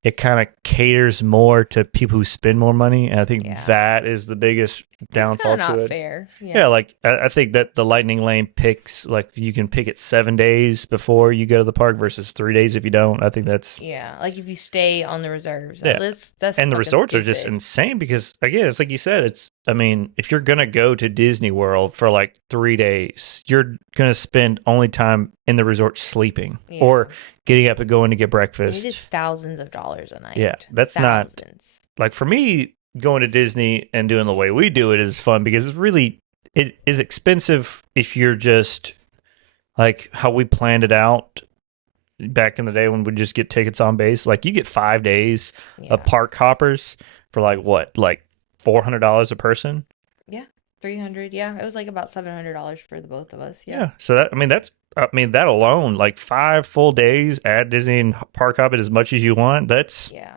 it kind of caters more to people who spend more money, and I think Yeah. that is the biggest downfall It's kind of to not it. fair. Yeah, like I think that the lightning lane picks like you can pick it 7 days before you go to the park versus 3 days if you don't. I think that's Yeah, like if you stay on the reserves. yeah. That's And the fucking resorts are just stupid. insane because again, it's like you said, I mean, if you're gonna go to Disney World for like 3 days, you're gonna spend only time in the resort sleeping or Yeah. getting up and going to get And breakfast. it is thousands of dollars a night. Yeah, that's not Thousands. like for me going to Disney and doing the way we do it is fun because it is expensive if you're just like how we planned it out back in the day when we just get tickets on base. Like you get 5 days Yeah. of park hoppers for like what, like $400 a person. Yeah. 300. Yeah. It was like about $700 for the both of us. Yeah. Yeah. So that alone, like 5 full days at Disney and park hop it as much as you want. Yeah.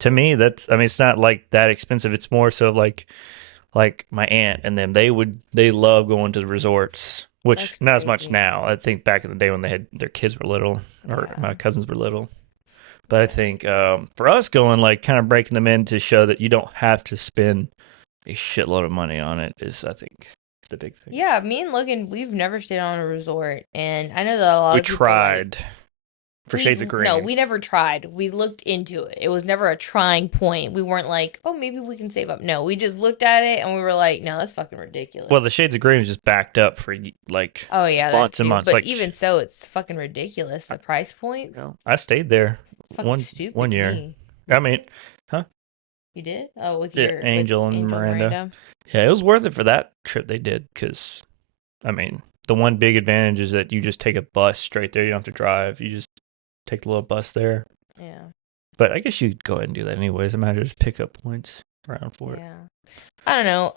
To me, it's not like that expensive. It's more so like my aunt and them, they love going to the resorts, which That's not as much crazy. now. I think back in the day when they had their kids were little or Yeah. my cousins were little. But I think for us going like kind of breaking them in to show that you don't have to spend a shitload of money on it is I think the big thing. Yeah, me and Logan, we've never stayed on a resort, and I know that a lot We of people tried for Shades of no, Green. we never tried. We looked into it. It was never a trying point. We weren't like, oh, maybe we can save up. No, we just looked at it and we were like, no, that's fucking ridiculous. Well, the Shades of Green was just backed up for like Oh yeah, that months and too. months. But Like, even so, it's fucking ridiculous. The price points. I stayed there It's fucking stupid one to year. me. I mean, huh? You did? Oh, with Yeah, your Angel with and Angel Miranda. Yeah, it was worth it for that trip they did because, I mean, the one big advantage is that you just take a bus straight there. You don't have to drive. You just take the little bus there. Yeah. But I guess you'd go ahead and do that anyways. I might just pick up points around for it. Yeah. I don't know.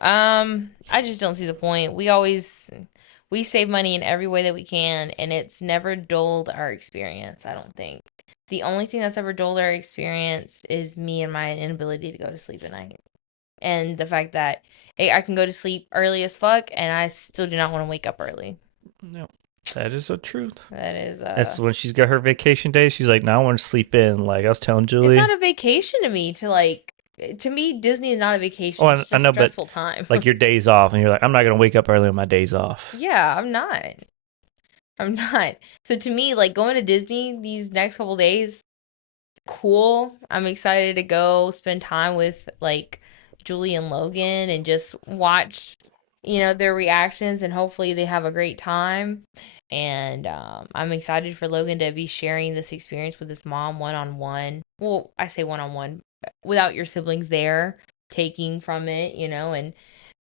I just don't see the point. We save money in every way that we can, and it's never dulled our experience, I don't think. The only thing that's ever dulled our experience is me and my inability to go to sleep at night. And the fact that hey, I can go to sleep early as fuck and I still do not want to wake up early. No, that is the truth. That is That's when she's got her vacation day. She's like, "No, I want to sleep in." Like I was telling Julie, it's not a vacation to me to me Disney is not a vacation. oh, It's just I know, stressful but time. like your days off, and you're like, "I'm not gonna wake up early on my days off." Yeah, I'm not. I'm not. So to me, like going to Disney these next couple days, cool. I'm excited to go spend time with like Julie and Logan and just watch, their reactions and hopefully they have a great time. And I'm excited for Logan to be sharing this experience with his mom one on one. Well, I say one on one without your siblings there taking from it, and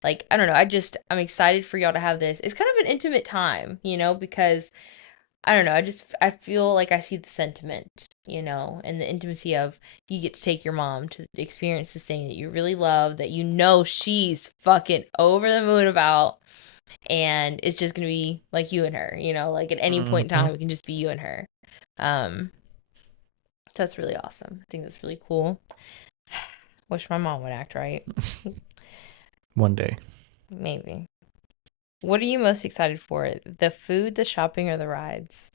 like I don't know, I'm excited for y'all to have this. It's kind of an intimate time, because I don't know. I feel like I see the sentiment, and the intimacy of you get to take your mom to experience this thing that you really love, that she's fucking over the moon about, and it's just gonna be like you and her, like at any point in time it can just be you and her. Um, so that's really awesome. I think that's really cool. Wish my mom would act right. One day, Maybe. What are you most excited for? The food, the shopping, or the rides?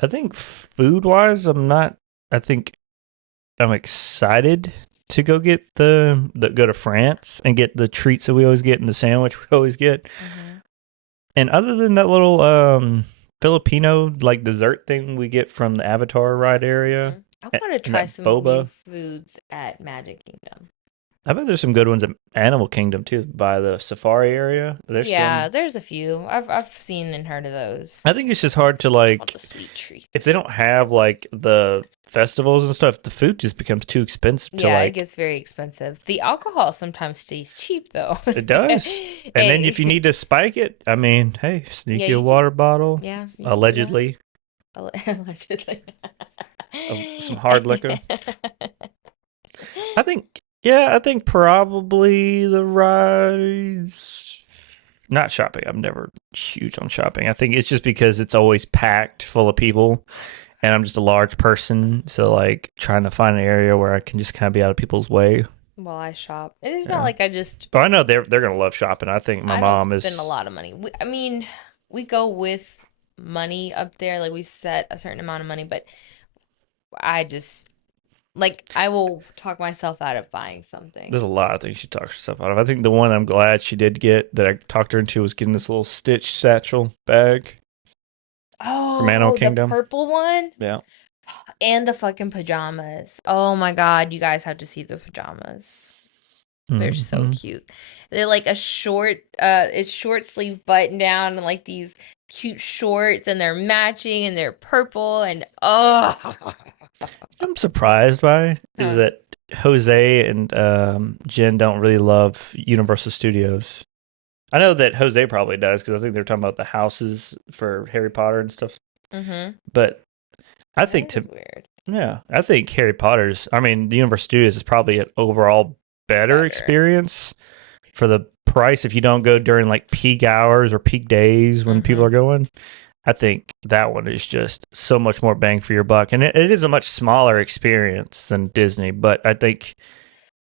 I think food wise, I'm not. I think I'm excited to go get go to France and get the treats that we always get and the sandwich we always get. Mm-hmm. And other than that little Filipino like dessert thing we get from the Avatar ride area, I want to and try that some boba. new foods at Magic Kingdom. I bet there's some good ones at Animal Kingdom too, by the safari area. There's a few. I've seen and heard of those. I think it's just hard to I just want like the sweet treats. if they don't have like the festivals and stuff, the food just becomes too expensive to Yeah, it like. gets very expensive. The alcohol sometimes stays cheap though. It does. And then if you need to spike it, I mean, hey, sneak Yeah, you a you water bottle. yeah, you can do that. Allegedly. Allegedly. Some hard liquor. I think probably the rides. Not shopping. I'm never huge on shopping. I think it's just because it's always packed full of people and I'm just a large person. So, like, trying to find an area where I can just kind of be out of people's way. Well, I shop. And it's not like I just. But I know they're going to love shopping. I think my mom is. I don't spend a lot of money. We go with money up there. Like, we set a certain amount of money, but I just. Like, I will talk myself out of buying something. There's a lot of things she talks herself out of. I think the one I'm glad she did get that I talked her into was getting this little Stitch satchel bag. Oh, from Animal the Kingdom. purple one? Yeah. And the fucking pajamas. Oh my God, you guys have to see the pajamas. They're so cute. They're like a it's short sleeve button down and like these cute shorts and they're matching and they're purple and oh. I'm surprised by is Huh. that Jose and Jen don't really love Universal Studios. I know that Jose probably does because I think they're talking about the houses for Harry Potter and stuff. Mm-hmm. But I think weird. I think Harry Potter's. I mean, the Universal Studios is probably an overall better experience for the price if you don't go during like peak hours or peak days when people are going. I think that one is just so much more bang for your buck. And it is a much smaller experience than Disney, but I think...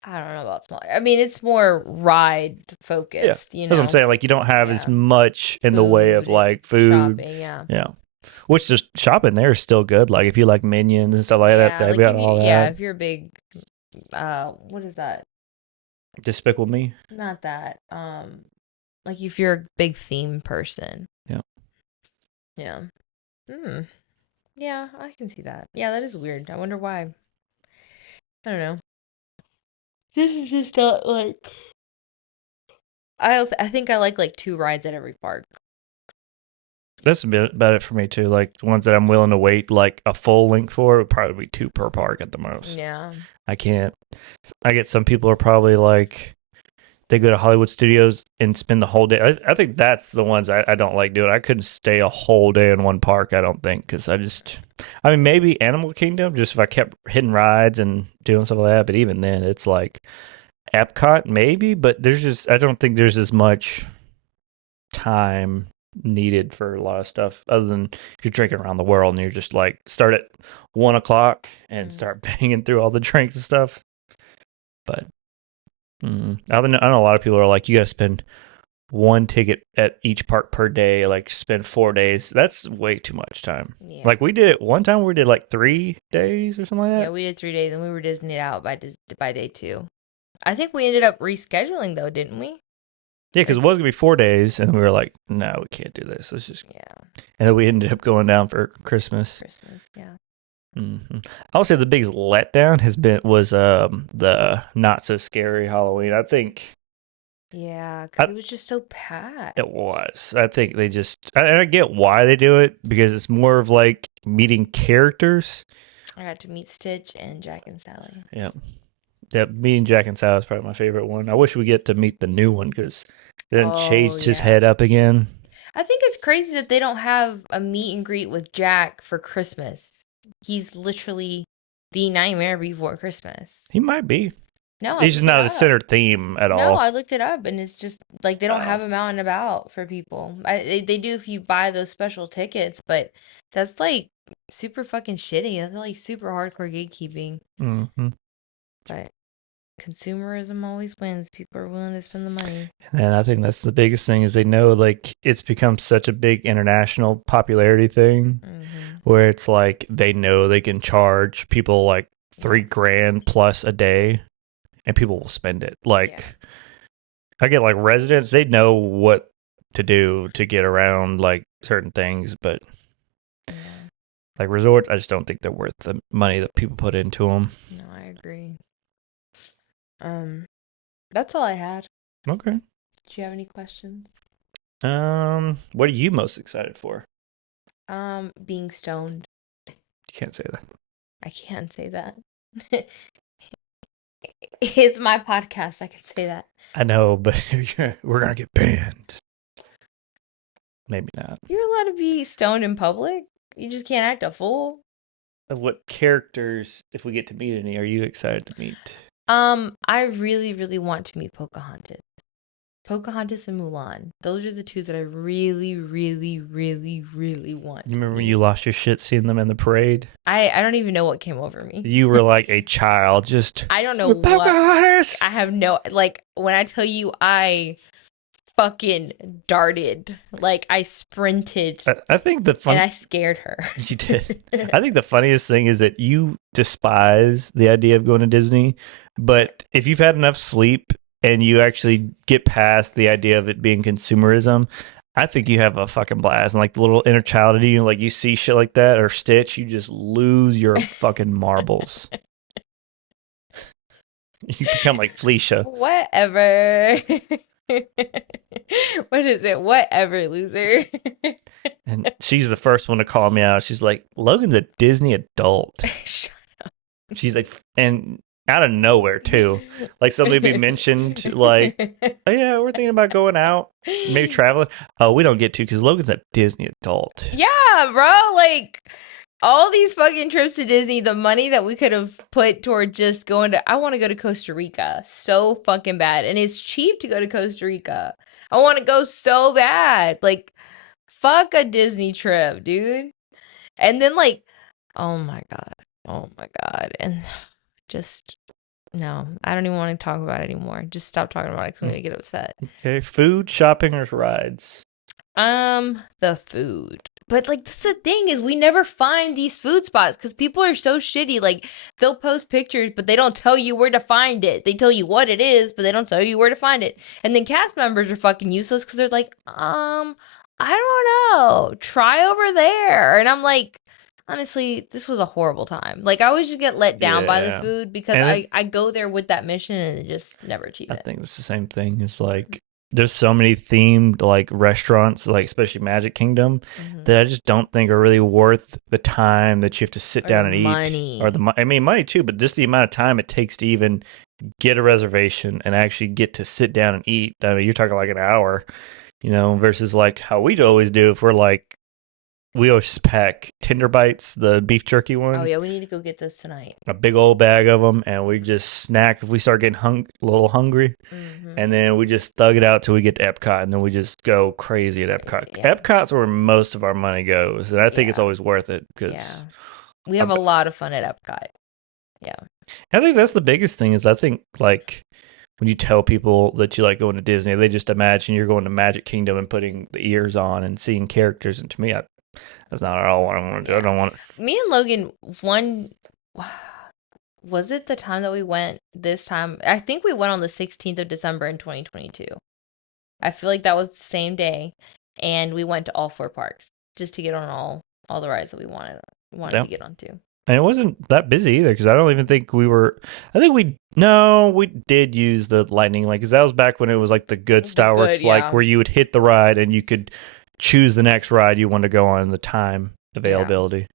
I don't know about smaller. I mean, it's more ride focused, That's what I'm saying. Like, you don't have as much in the way of, Food like, food. shopping, yeah. Yeah. Which the shopping there is still good. Like, if you like Minions and stuff like that, they've got all that. If you're a big, what is that? Despicable Me. Not that. Like if you're a big theme person. Yeah. Yeah. Hmm. Yeah, I can see that. Yeah, that is weird. I wonder why. I don't know. This is just not like. I think I like 2 rides at every park. That's a bit about it for me too. Like the ones that I'm willing to wait like a full length for would probably be 2 per park at the most. Yeah. I can't. I get some people are probably like they go to Hollywood Studios and spend the whole day. I think that's the ones I don't like doing. I couldn't stay a whole day in one park. I don't think because I mean, maybe Animal Kingdom just if I kept hitting rides and doing stuff like that. But even then, it's like Epcot maybe. But I don't think there's as much time needed for a lot of stuff other than if you're drinking around the world and you're just like start at 1 o'clock and start banging through all the drinks and stuff. But I know a lot of people are like, you got to spend one ticket at each park per day, like spend 4 days. That's way too much time. Yeah. Like we did it one time, we did like 3 days or something like that. Yeah, we did 3 days and we were Disneyed out by day 2. I think we ended up rescheduling though, didn't we? Yeah, because it was gonna be 4 days, and we were like, no, we can't do this. Let's just. Yeah. And then we ended up going down for Christmas. Yeah. I would say the biggest letdown was the not so scary Halloween. I think Yeah, because it was just so packed. it was. I think they just. I get why they do it because it's more of like meeting characters. I got to meet Stitch and Jack and Sally. Yeah. Yeah, meeting Jack and Sally is probably my favorite one. I wish we get to meet the new one because they didn't change his head up again. I think it's crazy that they don't have a meet and greet with Jack for Christmas. He's literally the Nightmare Before Christmas. He might be. No, he's just not a center theme at all. No, I looked it up and it's just like they don't have him out and about for people. They do if you buy those special tickets, but that's like super fucking shitty. That's like super hardcore gatekeeping. But consumerism always wins. People are willing to spend the money. And I think that's the biggest thing is they know like it's become such a big international popularity thing where it's like they know they can charge people like $3,000 plus a day and people will spend it. Like I get like residents, they know what to do to get around like certain things, but like resorts, I just don't think they're worth the money that people put into them. No, I agree. That's all I had. Okay. Do you have any questions? What are you most excited for? Being stoned. You can't say that. I can't say that. It's my podcast. I can say that. I know, but we're gonna get banned. Maybe not. You're allowed to be stoned in public. You just can't act a fool. What characters, if we get to meet any, are you excited to meet? I really, really want to meet Pocahontas. Pocahontas and Mulan. Those are the two that I really, really, really, really want. You remember when you lost your shit seeing them in the parade? I don't even know what came over me. You were like a child, just I don't know Pocahontas! I have no like when I tell you I fucking darted. Like I sprinted. I think and I scared her. You did. I think the funniest thing is that you despise the idea of going to Disney, but if you've had enough sleep and you actually get past the idea of it being consumerism, I think you have a fucking blast. And like the little inner child in you, like you see shit like that or Stitch, you just lose your fucking marbles. You become like Felicia. Whatever. What is it? Whatever, loser. And she's the first one to call me out. She's like, Logan's a Disney adult. Shut up. She's like, and out of nowhere too. Like somebody be mentioned, like, oh yeah, we're thinking about going out, maybe traveling. Oh, we don't get to because Logan's a Disney adult. Yeah, bro. Like all these fucking trips to Disney, the money that we could have put toward just going to, I want to go to Costa Rica so fucking bad. And it's cheap to go to Costa Rica. I want to go so bad. Like, fuck a Disney trip, dude. And then like, oh my God. And just, no, I don't even want to talk about it anymore. Just stop talking about it because I'm going to get upset. Okay, food, shopping, or rides? The food. But like that's the thing is we never find these food spots because people are so shitty. Like they'll post pictures, but they don't tell you where to find it. They tell you what it is, but they don't tell you where to find it. And then cast members are fucking useless because they're like, I don't know. Try over there. And I'm like, honestly, this was a horrible time. Like I always just get let down by the Yeah. food because And I go there with that mission and just never achieve I it. think it's the same thing. It's like there's so many themed like restaurants, like especially Magic Kingdom, that I just don't think are really worth the time that you have to sit Or down the and eat, money. or I mean money too, but just the amount of time it takes to even get a reservation and actually get to sit down and eat. I mean, you're talking like an hour, versus like how we'd always do if we're like we always just pack Tender Bites, the beef jerky Oh ones, yeah, we need to go get those tonight. a big old bag of them, and we just snack if we start getting a little hungry. And then we just thug it out till we get to Epcot, and then we just go crazy at Epcot. Yeah. Epcot's where most of our money goes, and I think it's Yeah. always worth it because Yeah. We have a lot of fun at Epcot. Yeah. I think that's the biggest thing is I think like when you tell people that you like going to Disney, they just imagine you're going to Magic Kingdom and putting the ears on and seeing characters. And to me, that's not at all what I want to do. I don't want to. Me and Logan, was it the time that we went this time? I think we went on the 16th of December in 2022. I feel like that was the same day. And we went to all 4 parks just to get on all the rides that we wanted to get onto. And it wasn't that busy either because I don't even think we were. I think we did use the lightning lane because that was back when it was like the good Star Wars, like where you would hit the ride and you could choose the next ride you want to go on, the time availability.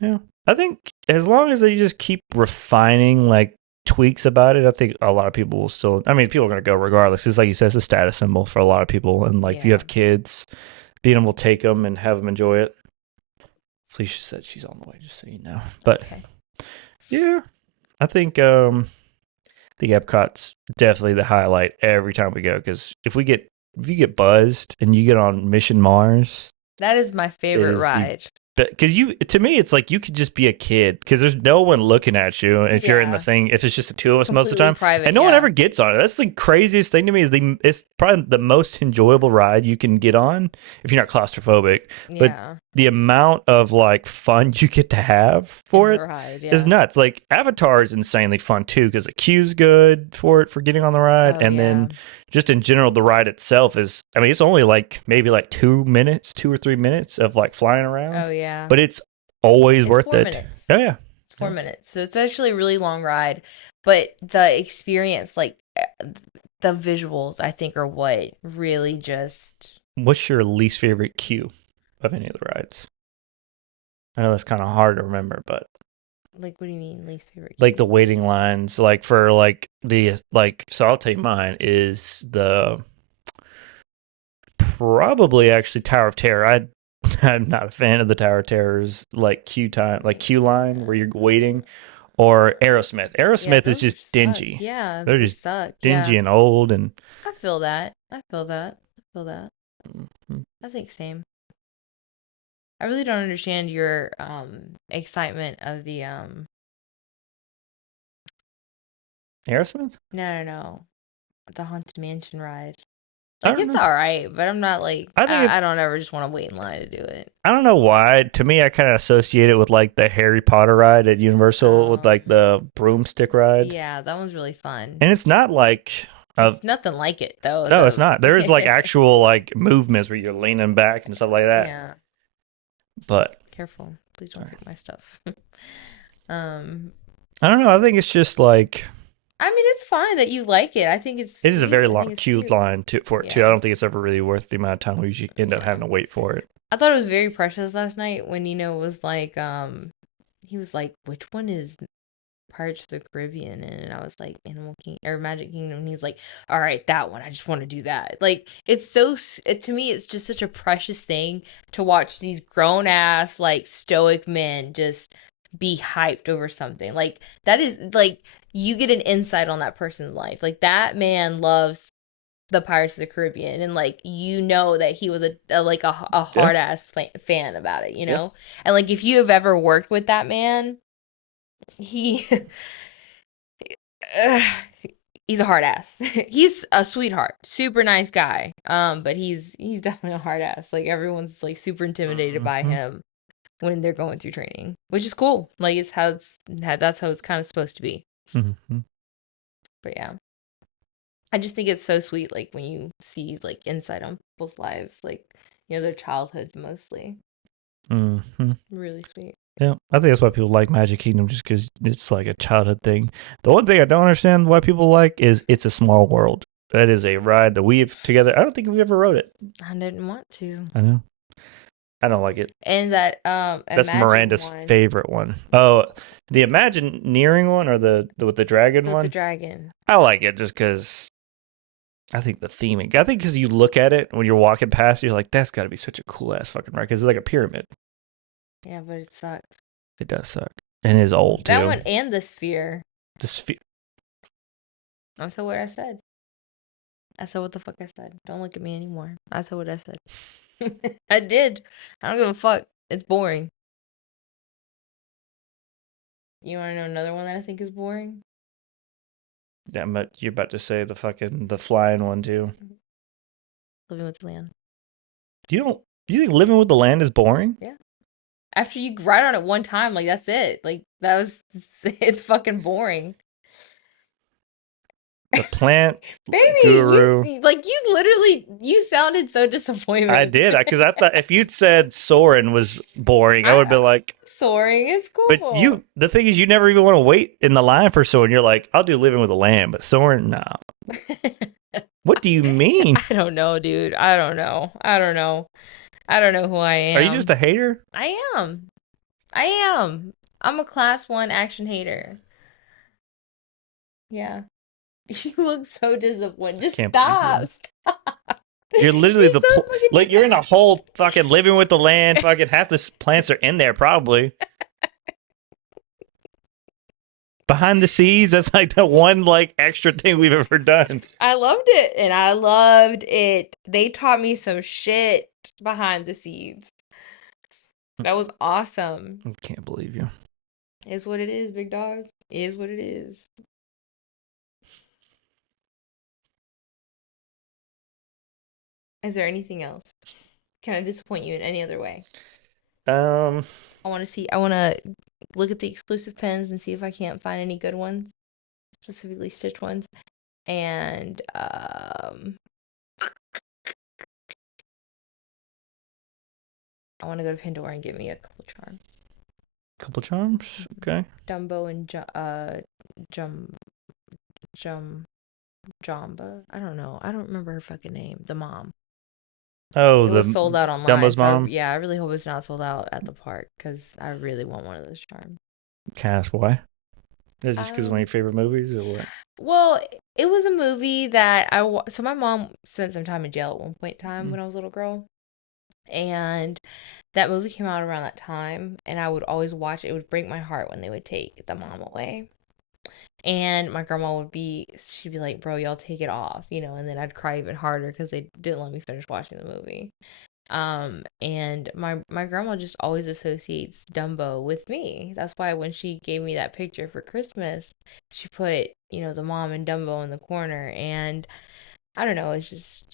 Yeah. I think as long as they just keep refining like tweaks about it, I think a lot of people will still. I mean, people are going to go regardless. It's like you said, it's a status symbol for a lot of people, and like if you have kids, being able to take them and have them enjoy it. Felicia said she's on the way, just so you know. But yeah, I think Epcot's definitely the highlight every time we go because if you get buzzed and you get on Mission Mars, that is my favorite ride. Because to me, it's like you could just be a kid because there's no one looking at you if you're in the thing. If it's just the two of us most of the time, private, and no one ever gets on it. That's the craziest thing to me. It's probably the most enjoyable ride you can get on if you're not claustrophobic. Yeah. But the amount of like fun you get to have for it is nuts. Like Avatar is insanely fun too because the queue's good for getting on the ride, then just in general, the ride itself is, I mean, it's only like maybe like 2 or 3 minutes of like flying around. Oh, yeah. But it's always worth 4 it. Minutes. Oh, yeah. It's 4 minutes. So it's actually a really long ride. But the experience, like the visuals, I think are what really just. What's your least favorite queue of any of the rides? I know that's kind of hard to remember, but. Like, what do you mean, least favorite? Like the waiting lines, like for like so I'll tell you mine is probably actually Tower of Terror. I'm not a fan of the Tower of Terror's like queue line where you're waiting, or Aerosmith. Aerosmith is just dingy. Yeah, they're just dingy and old, and I feel that. Mm-hmm. I think same. I really don't understand your excitement of the Aerosmith? No. The Haunted Mansion ride. Like it's all right, but I'm not like I don't ever just want to wait in line to do it. I don't know why. To me, I kind of associate it with like the Harry Potter ride at Universal with like the broomstick ride. Yeah, that one's really fun. And it's not like it's nothing like it though. No, it's not. There is like actual like movements where you're leaning back and stuff like that. Yeah. But careful, please don't hit my stuff. I don't know. I think it's just like. I mean, it's fine that you like it. I think it is a very long queue line for it too. I don't think it's ever really worth the amount of time we usually end up having to wait for it. I thought it was very precious last night when Nino was like, he was like, which one is Pirates of the Caribbean? And I was like, Animal King or Magic Kingdom. And he's like, all right, that one. I just want to do that. Like, it's to me, it's just such a precious thing to watch these grown ass, like stoic men just be hyped over something. Like that is like you get an insight on that person's life. Like that man loves the Pirates of the Caribbean, and like that he was a hard ass fan about it, and like if you have ever worked with that man, he he's a hard ass. He's a sweetheart, super nice guy. But he's definitely a hard ass. Like everyone's like super intimidated by Mhm. him when they're going through training, which is cool. Like it's how that's how it's kind of supposed to be. Mhm. But yeah, I just think it's so sweet. Like when you see like insight on people's lives, like their childhoods mostly. Mhm. Really sweet. Yeah, I think that's why people like Magic Kingdom, just because it's like a childhood thing. The one thing I don't understand why people like is It's a Small World. That is a ride that we've together. I don't think we've ever rode it. I didn't want to. I know. I don't like it. And that That's Imagine Miranda's one favorite one. Oh, the Imagineering one or the with the dragon with the one? dragon. I like it just because I think the theming. I think because you look at it when you're walking past, you're like, that's got to be such a cool ass fucking ride because it's like a pyramid. Yeah, but it sucks. It does suck. And it is old too. That one and the sphere. The sphere. I said what I said. I said what the fuck I said. Don't look at me anymore. I said what I said. I did. I don't give a fuck. It's boring. You want to know another one that I think is boring? Yeah, but you're about to say the flying one too. Living with the Land. You think Living with the Land is boring? Yeah. After you ride on it one time, like that's it. Like that was it's fucking boring. The Plant Baby, Guru. you literally you sounded so disappointed. I did because I thought if you'd said Soren was boring, I would be like, Soaring is cool. but the thing is, you never even want to wait in the line for Soren. You're like, I'll do Living with the Land, but Soren, nah. What do you mean? I don't know, dude. I don't know. I don't know who I am. Are you just a hater? I am. I am. I'm a class 1 action hater. Yeah. You look so disappointed. Just Can't stop. believe Stop. You're literally You're the so fucking like you're in a bad. whole fucking Living with the Land. Fucking half the plants are in there probably. Behind the Seas, that's like the one like extra thing we've ever done. I loved it, and I loved it. They taught me some shit behind the scenes. That was awesome. I can't believe you. Is what it is, big dog. Is what it is. Is there anything else? Can I disappoint you in any other way? Um, I want to look at the exclusive pens and see if I can't find any good ones, specifically Stitch ones. And I want to go to Pandora and get me a couple charms. couple charms. Okay. Dumbo and Jamba. I don't know. I don't remember her fucking name. The mom. Oh, It was sold out online. Dumbo's So mom. yeah, I really hope it's not sold out at the park because I really want one of those charms. Cast. Why? Is it just because of one of your favorite movies or what? Well, it was a movie that so my mom spent some time in jail at one point in time when I was a little girl. And that movie came out around that time, and I would always watch it. It would break my heart when they would take the mom away. And my grandma she'd be like, bro, y'all take it off, and then I'd cry even harder because they didn't let me finish watching the movie. And my grandma just always associates Dumbo with me. That's why when she gave me that picture for Christmas, she put, the mom and Dumbo in the corner. And I don't know, it's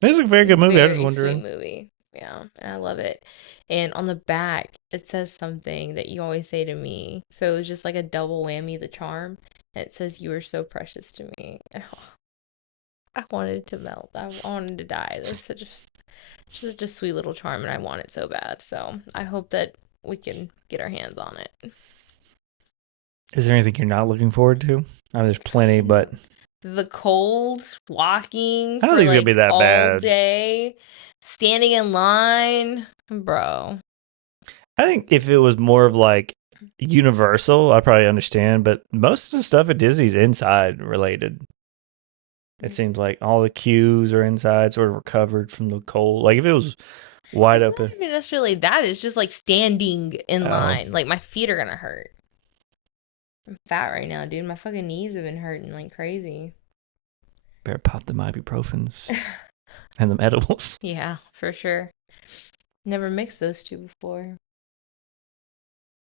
It's a very good movie. I was very wondering. sweet movie. Yeah, and I love it. And on the back, it says something that you always say to me. So it was just like a double whammy, the charm. And it says, "You are so precious to me." I wanted to melt. I wanted to die. That's such a sweet little charm, and I want it so bad. So I hope that we can get our hands on it. Is there anything you're not looking forward to? I mean, there's plenty, but The cold, walking I don't for think it's gonna like be that all bad. day, standing in line, bro. I think if it was more of like Universal, I probably understand. But most of the stuff at Disney's inside related. It seems like all the queues are inside, sort of recovered from the cold. Like if it was wide It's open. not even necessarily that. It's just like standing in line. Like my feet are gonna hurt. I'm fat right now, dude. My fucking knees have been hurting like crazy. Better pop the ibuprofens and the edibles. Yeah, for sure. Never mixed those two before.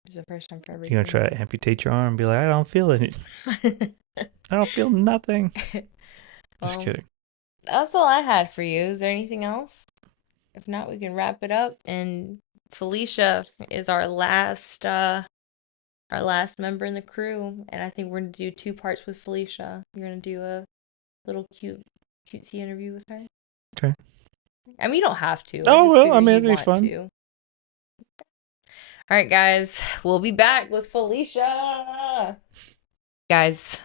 It's the first time for You're gonna everything. try to amputate your arm and be like, I don't feel it. I don't feel nothing. Just Well, kidding. that's all I had for you. Is there anything else? If not, we can wrap it up. And Felicia is our last member in the crew, and I think we're gonna do two parts with Felicia. You're gonna do a little cutesy interview with her. Okay. I mean, you don't have to. I Oh just well, I figure mean you it'd be want fun. to. All right, guys, we'll be back with Felicia. Guys,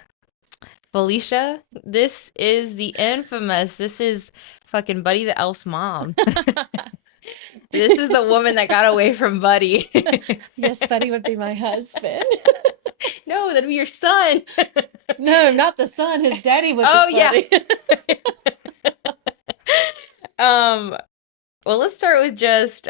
Felicia, this is the infamous. This is fucking Buddy the Elf's mom. This is the woman that got away from Buddy. Yes, Buddy would be my husband. No, that'd be your son. No, not the son. His daddy would Oh be yeah. Buddy. Well, let's start with just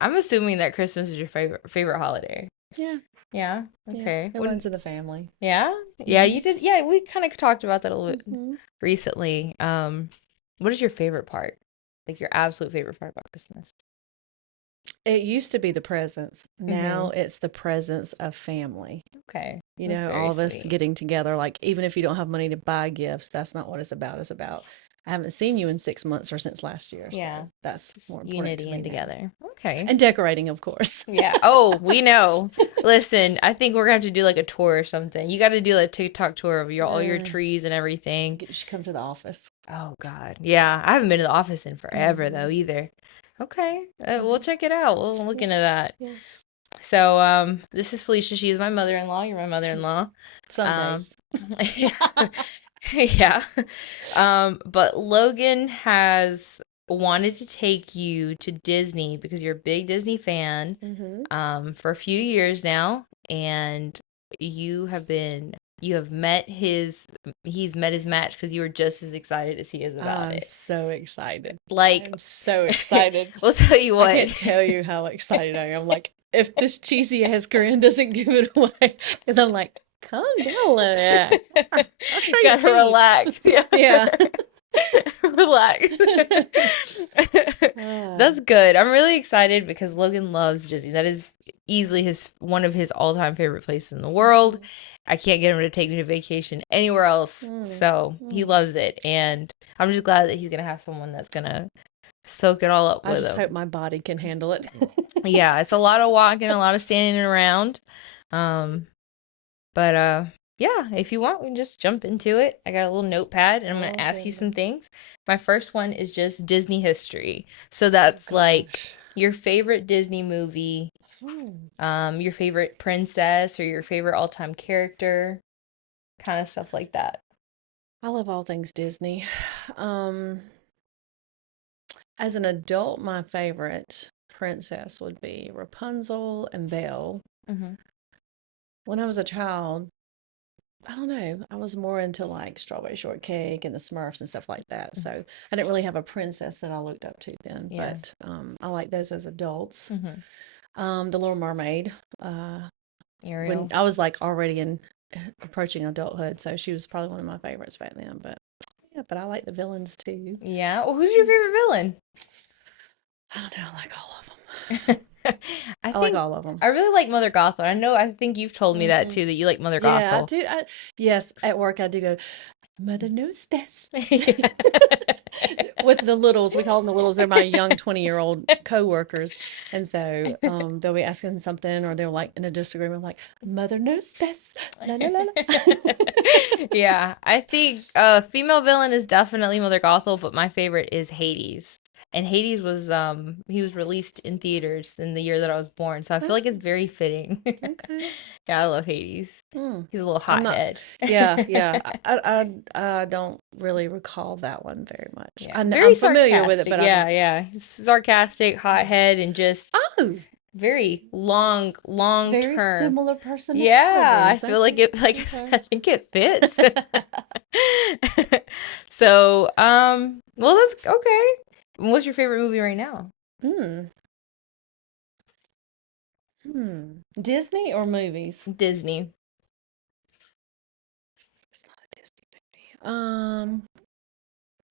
I'm assuming that Christmas is your favorite holiday. Yeah. Yeah. Yeah, Okay. it runs in the family. Yeah. Yeah, Mhm. you did. Yeah, we kind of talked about that a little bit Mhm. recently. What is your favorite part? Like your absolute favorite part about Christmas? It used to be the presents. Mm-hmm. Now it's the presence of family. Okay. You That's know, very all of us sweet. getting together. Like, even if you don't have money to buy gifts, that's not what it's about. It's about, I haven't seen you in 6 months or since last year. Yeah. So that's more important to Unity me and now. together. Okay. And decorating, of course. Yeah. Oh, we know. Listen, I think we're gonna have to do like a tour or something. You got to do like a TikTok tour of all your trees and everything. You should come to the office. Oh God. Yeah, I haven't been to the office in forever though either. Okay. We'll check it out. We'll look into that. Yes. So, this is Felicia. She is my mother-in-law. You're my mother-in-law. Some days. Yeah. But Logan has wanted to take you to Disney because you're a big Disney fan, Mm-hmm. for a few years now, and he's met his match because you were just as excited as he is about I'm it. so excited. Like, I'm so excited. we'll tell you what. I can't tell you how excited I am. Like, if this cheesy ass grin doesn't give it away, because I'm like, calm down a little bit. I'll show you Gotta Pete. relax. Yeah. Relax. That's good. I'm really excited because Logan loves Disney. That is easily one of his all-time favorite places in the world. I can't get him to take me to vacation anywhere else. So he loves it. And I'm just glad that he's gonna have someone that's gonna soak it all up I with just him. hope my body can handle it. Yeah, it's a lot of walking, a lot of standing around. But yeah, if you want, we can just jump into it. I got a little notepad and I'm gonna ask you some things. My first one is just Disney history. So that's like your favorite Disney movie, your favorite princess or your favorite all-time character, kind of stuff like that. I love all things Disney. As an adult, my favorite princess would be Rapunzel and Belle. Mm-hmm. When I was a child, I don't know, I was more into like Strawberry Shortcake and the Smurfs and stuff like that. So I didn't really have a princess that I looked up to then, Yeah. but I like those as adults. Mm-hmm. The Little Mermaid, Ariel. when I was like already approaching adulthood, so she was probably one of my favorites back then. But yeah, but I like the villains too. Yeah. Well, who's your favorite villain? I don't know, I like all of them. I like all of them. I really like Mother Gothel. I think you've told me that too, that you like Mother Gothel. Yeah, I do. Yes, at work I do go, Mother knows best. With the littles, we call them the littles. They're my young 20-year-old co-workers. And so they'll be asking something or they're like in a disagreement, like, Mother knows best. La, la, la, la. Yeah, I think female villain is definitely Mother Gothel, but my favorite is Hades. And Hades was he was released in theaters in the year that I was born, so I feel like it's very fitting. Okay. Yeah, I love Hades. He's a little hothead. Yeah. I don't really recall that one very much. Yeah. I'm Very familiar with it, sarcastic. but yeah. He's sarcastic, hothead, and just very long very term. similar personality. Yeah, I feel like it. Like Okay. I think it fits. So, well, that's okay. What's your favorite movie right now? Disney or movies? Disney. It's not a Disney movie.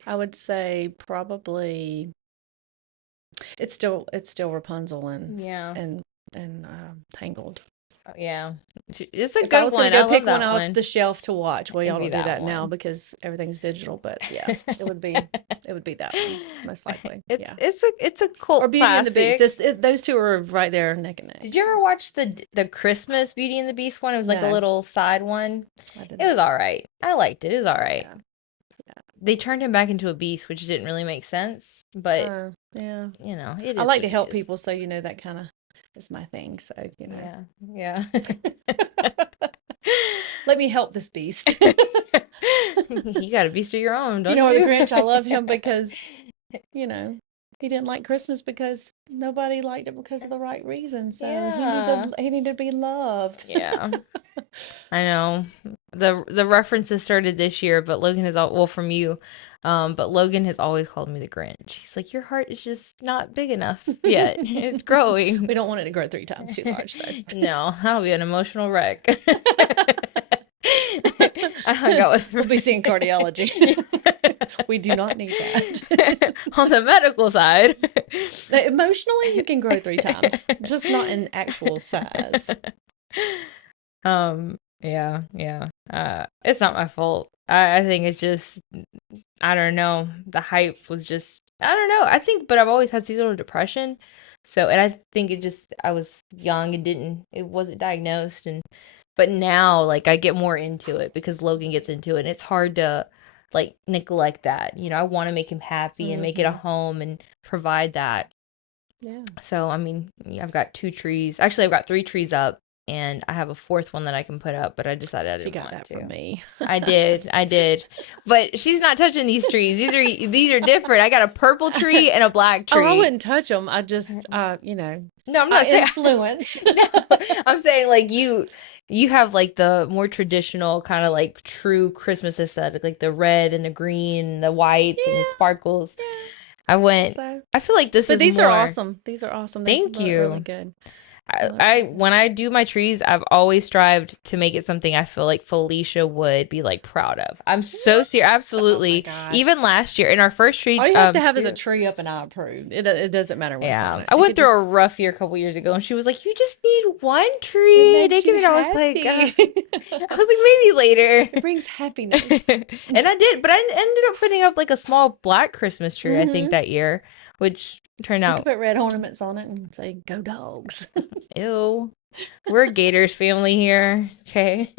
I would say probably it's still Rapunzel and Yeah. and Tangled. Yeah. It's a If I good was going one. to I go love pick one that off one. the shelf to watch, well, It'd y'all be don't do that that now one. because everything's digital. But yeah, it would be that one most likely. It's Yeah, it's a cult or Beauty and the Beast. classic. Those two are right there neck and neck. Did you ever watch the Christmas Beauty and the Beast one? It was like a No, little side one. I did It was not. all right. I liked it. It was all right. Yeah. They turned him back into a beast, which didn't really make sense, but Yeah. you know, it I is like what to it help is. people, so that kind of is my thing. So Yeah. let me help this beast. You got a beast of your own, You don't know, the you? Grinch, I love him because, he didn't like Christmas because nobody liked it because of the right reason. So Yeah. he needed to be loved. Yeah. I know. The references started this year, but Logan has all well from you. But Logan has always called me the Grinch. He's like, your heart is just not big enough yet. It's growing. We don't want it to grow 3 times too large, though. No, that'll be an emotional wreck. I hung out with We'll be seeing cardiology. We do not need that. on the medical side. Emotionally, you can grow 3 times, just not in actual size. Yeah. It's not my fault. I think it's just, I don't know. The hype was just, I don't know. I think, but I've always had seasonal depression. So, and I think I was young and it wasn't diagnosed. But now, like, I get more into it because Logan gets into it. And it's hard to, like, neglect that. You know, I want to make him happy and make it a home and provide that. Yeah. So, I mean, I've got 2 trees. Actually, I've got 3 trees up, and I have a 4th one that I can put up, but I decided I She didn't got want that to. from me. I did. But she's not touching these trees. These are different. I got a purple tree and a black Oh, I tree. wouldn't touch them. I just, No, I'm not I saying influence. No, I'm saying like you have like the more traditional kind of like true Christmas aesthetic, like the red and the green, the whites and the sparkles. So, I feel like this but is these are more. awesome. These are awesome. These Thank look really you. good. When I do my trees, I've always strived to make it something I feel like Felicia would be like proud of. I'm so serious, absolutely. gosh. Even last year in our first tree, All you have to have is a tree up and I approve. It doesn't matter what's on yeah, it. I It went could through a just- rough year a couple years ago, and she was like, "You just need one It tree." makes They you I was like, happy. I was like, maybe later. It brings happiness. And I did, but I ended up putting up like a small black Christmas tree, I think, that year, which turned You out, could put red ornaments on it and say, "Go dogs." ew. We're a Gators family here, okay?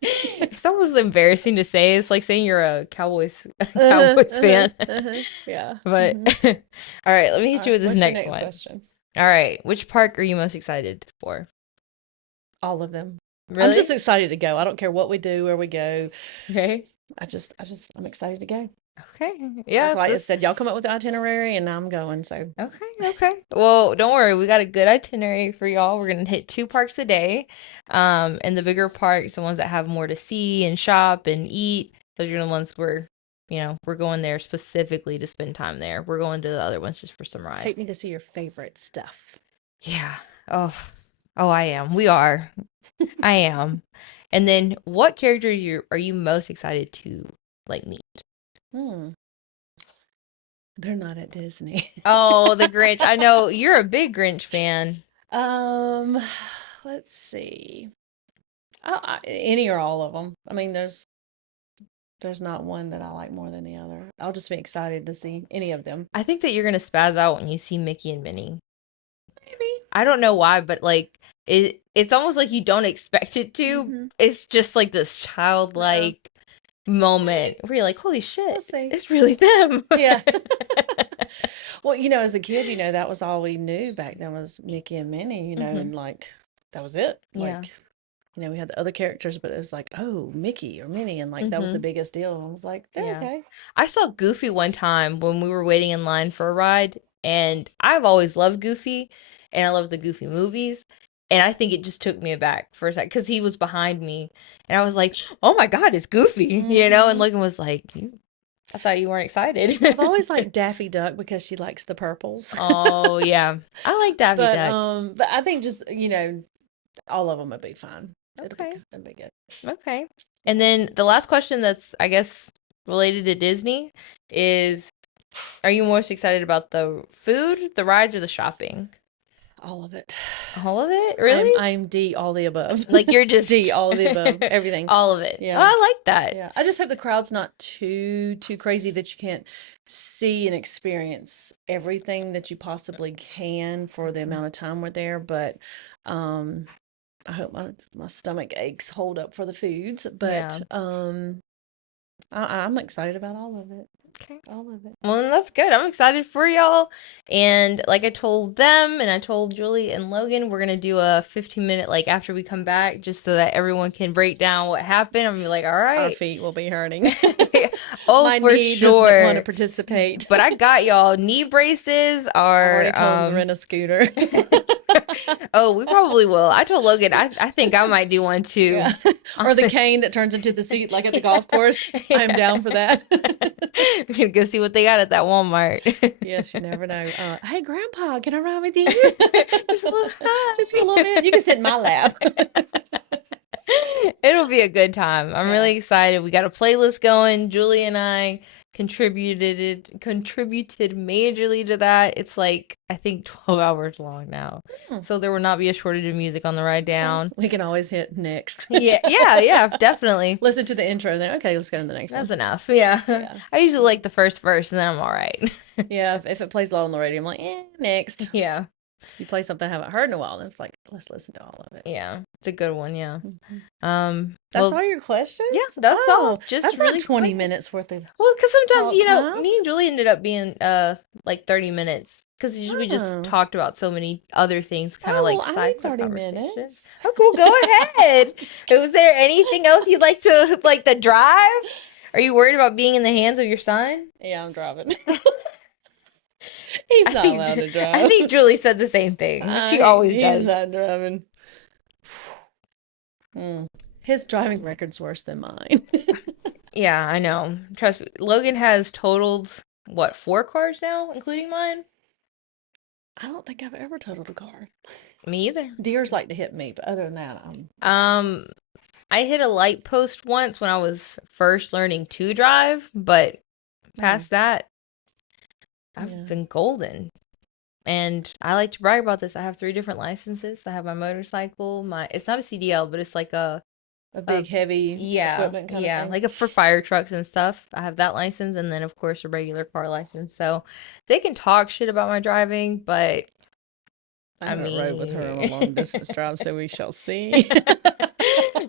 It's almost embarrassing to say. It's like saying you're a Cowboys fan. Yeah. But all right, let me hit you with this What's your next one. question? All right, which park are you most excited for? All of them. Really? I'm just excited to go. I don't care what we do, where we go. Okay. I'm excited to go. Okay. Yeah. That's why I said y'all come up with the itinerary and I'm going. So Okay. Well, don't worry. We got a good itinerary for y'all. We're gonna hit 2 parks a day. And the bigger parks, the ones that have more to see and shop and eat, those are the ones we're going there specifically to spend time there. We're going to the other ones just for some rides. take me to see your favorite stuff. Yeah. Oh, I am. We are. I am. And then, what characters are you most excited to like meet? They're not at Disney. Oh, the Grinch. I know you're a big Grinch fan. Let's see. Any or all of them. I mean, there's not one that I like more than the other. I'll just be excited to see any of them. I think that you're gonna spaz out when you see Mickey and Minnie. Maybe. I don't know why, but like it's almost like you don't expect it to. Mm-hmm. It's just like this childlike moment where you're like, holy shit, We'll see. it's really them. Yeah. Well, as a kid, that was all we knew back then was Mickey and Minnie, and like that was it. Yeah. Like, we had the other characters, but it was like, oh, Mickey or Minnie, and like that was the biggest deal. I was like, okay. I saw Goofy one time when we were waiting in line for a ride, and I've always loved Goofy, and I love the Goofy movies. And I think it just took me aback for a second because he was behind me, and I was like, "Oh my God, it's Goofy!" And Logan was like, "I thought you weren't excited." I've always liked Daffy Duck because she likes the purples. Oh yeah, I like Daffy Duck. But I think just all of them would be fine. Okay. It'd be good. Okay. And then the last question that's, I guess, related to Disney is, are you most excited about the food, the rides, or the shopping? All of it. All of it? Really? I'm D, all the above. Like you're just D, all of the above. Everything. all of it. Yeah. Oh, I like that. Yeah. I just hope the crowd's not too crazy that you can't see and experience everything that you possibly can for the amount of time we're there. But I hope my stomach aches hold up for the foods. But I'm excited about all of it. Okay. All of it. Well, then that's good. I'm excited for y'all. And like I told them and I told Julie and Logan, we're going to do a 15-minute, like after we come back, just so that everyone can break down what happened. I'm gonna be like, all Our right. feet will be hurting. Oh, My for knee doesn't want sure. to participate. But I got y'all. Knee braces I are already told him to rent a scooter. oh, we probably will. I told Logan I think I might do one too. Yeah. Or the cane that turns into the seat like at the golf course. I'm down for that. We can go see what they got at that Walmart. Yes, you never know. Hey, Grandpa, can I ride with you? Just a little Just for a little bit. You can sit in my lap. It'll be a good time. I'm Yeah. really excited. We got a playlist going. Julie and I contributed majorly to that. It's like I think 12 hours long now. Hmm. So there will not be a shortage of music on the ride down. We can always hit next. Yeah, definitely. Listen to the intro, then okay, let's go to the next That's one. enough. Yeah. Yeah. I usually like the first verse and then I'm all right. Yeah, if it plays loud on the radio, I'm like, next. Yeah. You play something I haven't heard in a while, and it's like, let's listen to all of it. Yeah. It's a good one, yeah. Mhm. That's Well, all your questions? yeah, that's all. Oh, Just that's really not 20 quick. minutes worth of. Well, because sometimes, Talk time? me and Julie ended up being like 30 minutes because we just Oh. talked about so many other things, kind of like I side need quest 30 conversations. minutes. Oh, cool. Go ahead. Was there anything else you'd like to like the drive? Are you worried about being in the hands of your son? Yeah, I'm driving. He's not allowed to drive. I think Julie said the same thing. She always He's does. not driving. His driving record's worse than mine. Yeah, I know. Trust me. Logan has totaled, what, 4 cars now, including mine? I don't think I've ever totaled a car. Me either. Deers like to hit me, but other than that, I'm I hit a light post once when I was first learning to drive, but past that, I've Yeah. been golden. And I like to brag about this. I have 3 different licenses. I have my motorcycle, it's not a CDL, but it's like a big, heavy equipment kind of thing. like for fire trucks and stuff. I have that license, and then of course a regular car license. So they can talk shit about my driving, but I haven't rode with her on a long distance drive, so we shall see.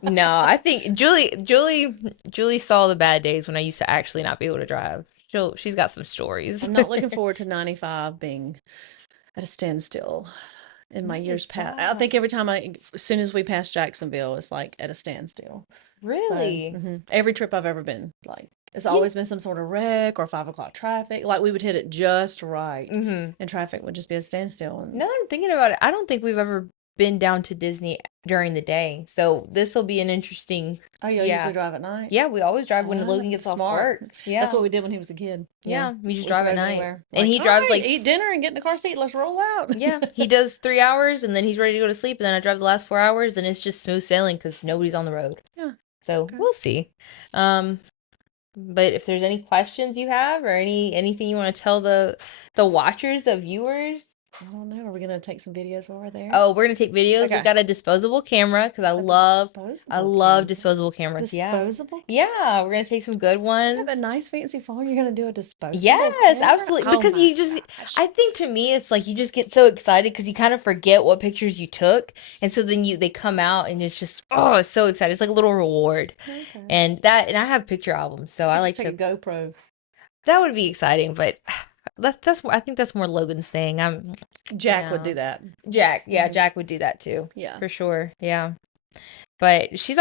no, I think Julie saw the bad days when I used to actually not be able to drive. She's got some stories. I'm not looking forward to 95 being at a standstill in my years past. I think every time as soon as we pass Jacksonville, it's like at a standstill. Really? So, every trip I've ever been, like, it's always been some sort of wreck or 5 o'clock traffic. Like, we would hit it just right, and traffic would just be a standstill. And Now that I'm thinking about it, I don't think we've ever been down to Disney during the day. So this will be an interesting. oh, you usually drive at night? Yeah, we always drive when Logan gets off smart. work. Yeah, That's what we did when he was a kid. Yeah, we just We drive at drove night. anywhere. And he "All drives, right, like- eat dinner and get in the car seat. Let's roll out. yeah, he does 3 hours and then he's ready to go to sleep. And then I drive the last 4 hours and it's just smooth sailing because nobody's on the road. Yeah. So Okay. we'll see. But if there's any questions you have or anything you want to tell the watchers, the viewers. I don't know. Are we gonna take some videos while we're there? Oh, we're gonna take videos. We Okay. got a disposable camera because I love disposable cameras. Disposable? Yeah, we're gonna take some good You ones. have a nice fancy phone. You're gonna do a disposable. Yes, camera? absolutely. Oh Because my you just, gosh. I think to me, it's like you just get so excited because you kind of forget what pictures you took, and so then they come out and it's just it's so exciting. It's like a little reward, Okay. and I have picture albums, so I Just like take to. a GoPro. That would be exciting, but I think that's more Logan's thing. Jack would Yeah. do that. Jack, yeah, Mhm. Jack would do that too. Yeah. For sure. Yeah. But she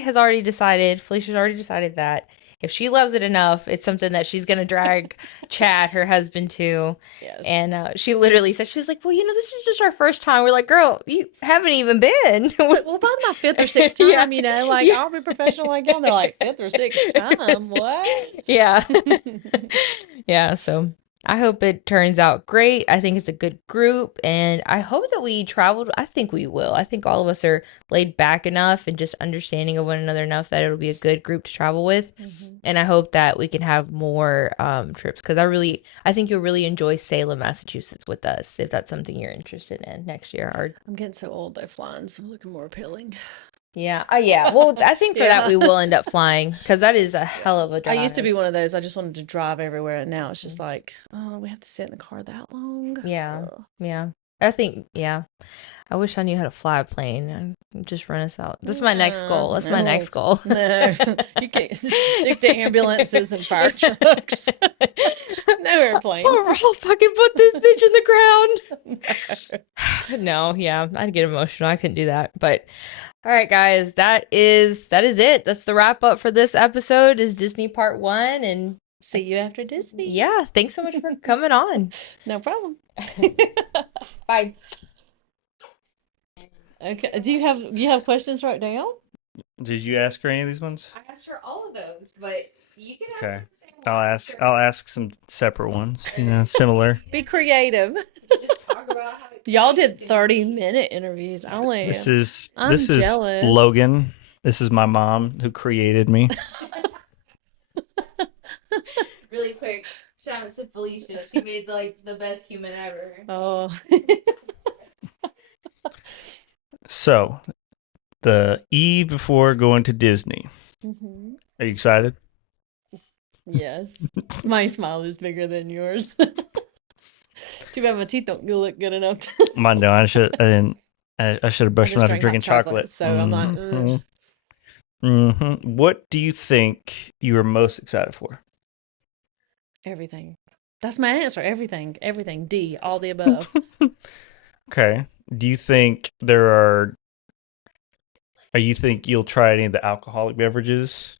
has already decided, Felicia's already decided that if she loves it enough, it's something that she's going to drag Chad, her husband, to. Yes. And she literally said, she was like, well, this is just our first time. We're like, girl, you haven't even been. It's like, well, by my 5th or 6th time, Yeah. like, Yeah. I'll be professional like y'all. They're like, 5th or 6th time? What? Yeah. Yeah. So I hope it turns out great. I think it's a good group, and I hope that we traveled. I think we will. I think all of us are laid back enough and just understanding of one another enough that it'll be a good group to travel with. And I hope that we can have more trips because I think you'll really enjoy Salem, Massachusetts with us if that's something you're interested in next year. Or I'm getting so old though, flying, so I'm looking more appealing. yeah, yeah. Well, I think for that Yeah. we will end up flying because that is a hell of a I drive. used to be one of those. I just wanted to drive everywhere, and now it's just like, oh, we have to sit in the car that long. Yeah, Ugh. yeah. I think yeah. I wish I knew how to fly a plane and just run us out. That's my next goal. That's my next goal. No, you can't just stick to ambulances and fire trucks. No airplanes. I'll fucking put this bitch in the ground. No, yeah, I'd get emotional. I couldn't do that. But all right, guys, that is it. That's the wrap up for this episode. Is Disney Part 1, and See you after Disney. yeah, thanks so much for coming on. No problem. Bye. Okay. Do you have questions right now? Did you ask her any of these ones? I asked her all of those, but you can have Okay. the same one. I'll ask some separate ones. Similar. Be creative. Just talk about how Y'all did 30-minute interviews. I only This is I'm jealous. Logan. This is my mom who created me. really quick. Shout out to Felicia. She made the best human ever. Oh. So, the eve before going to Disney. Mhm. Are you excited? Yes. My smile is bigger than yours. Too bad my teeth don't look good enough. Mine don't. I should have brushed them just after drank drinking hot chocolate, chocolate. so I'm like, ugh. What do you think you were most excited for? Everything. That's my answer. Everything. Everything. D. All the above. Okay. Do you think or you think you'll try any of the alcoholic beverages?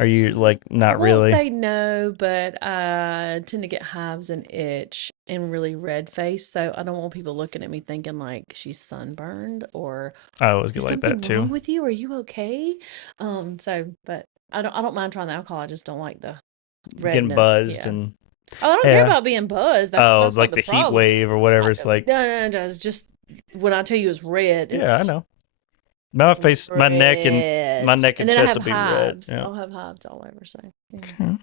Are you like I not won't really? say no, but I tend to get hives and itch and really red face. So I don't want people looking at me thinking like she's sunburned or I always get is like something that wrong too. with you? Are you okay? But I don't mind trying the alcohol. I just don't like the Getting redness. buzzed Yeah. and Oh, I don't care yeah. about being buzzed. That's like not the the heat problem. wave or whatever. It's like No. It's just when I tell you it's red, yeah, I it's know. My face, my neck and red. chest then I will have be red. hives. Yeah. I'll have hives all over. So yeah. Okay.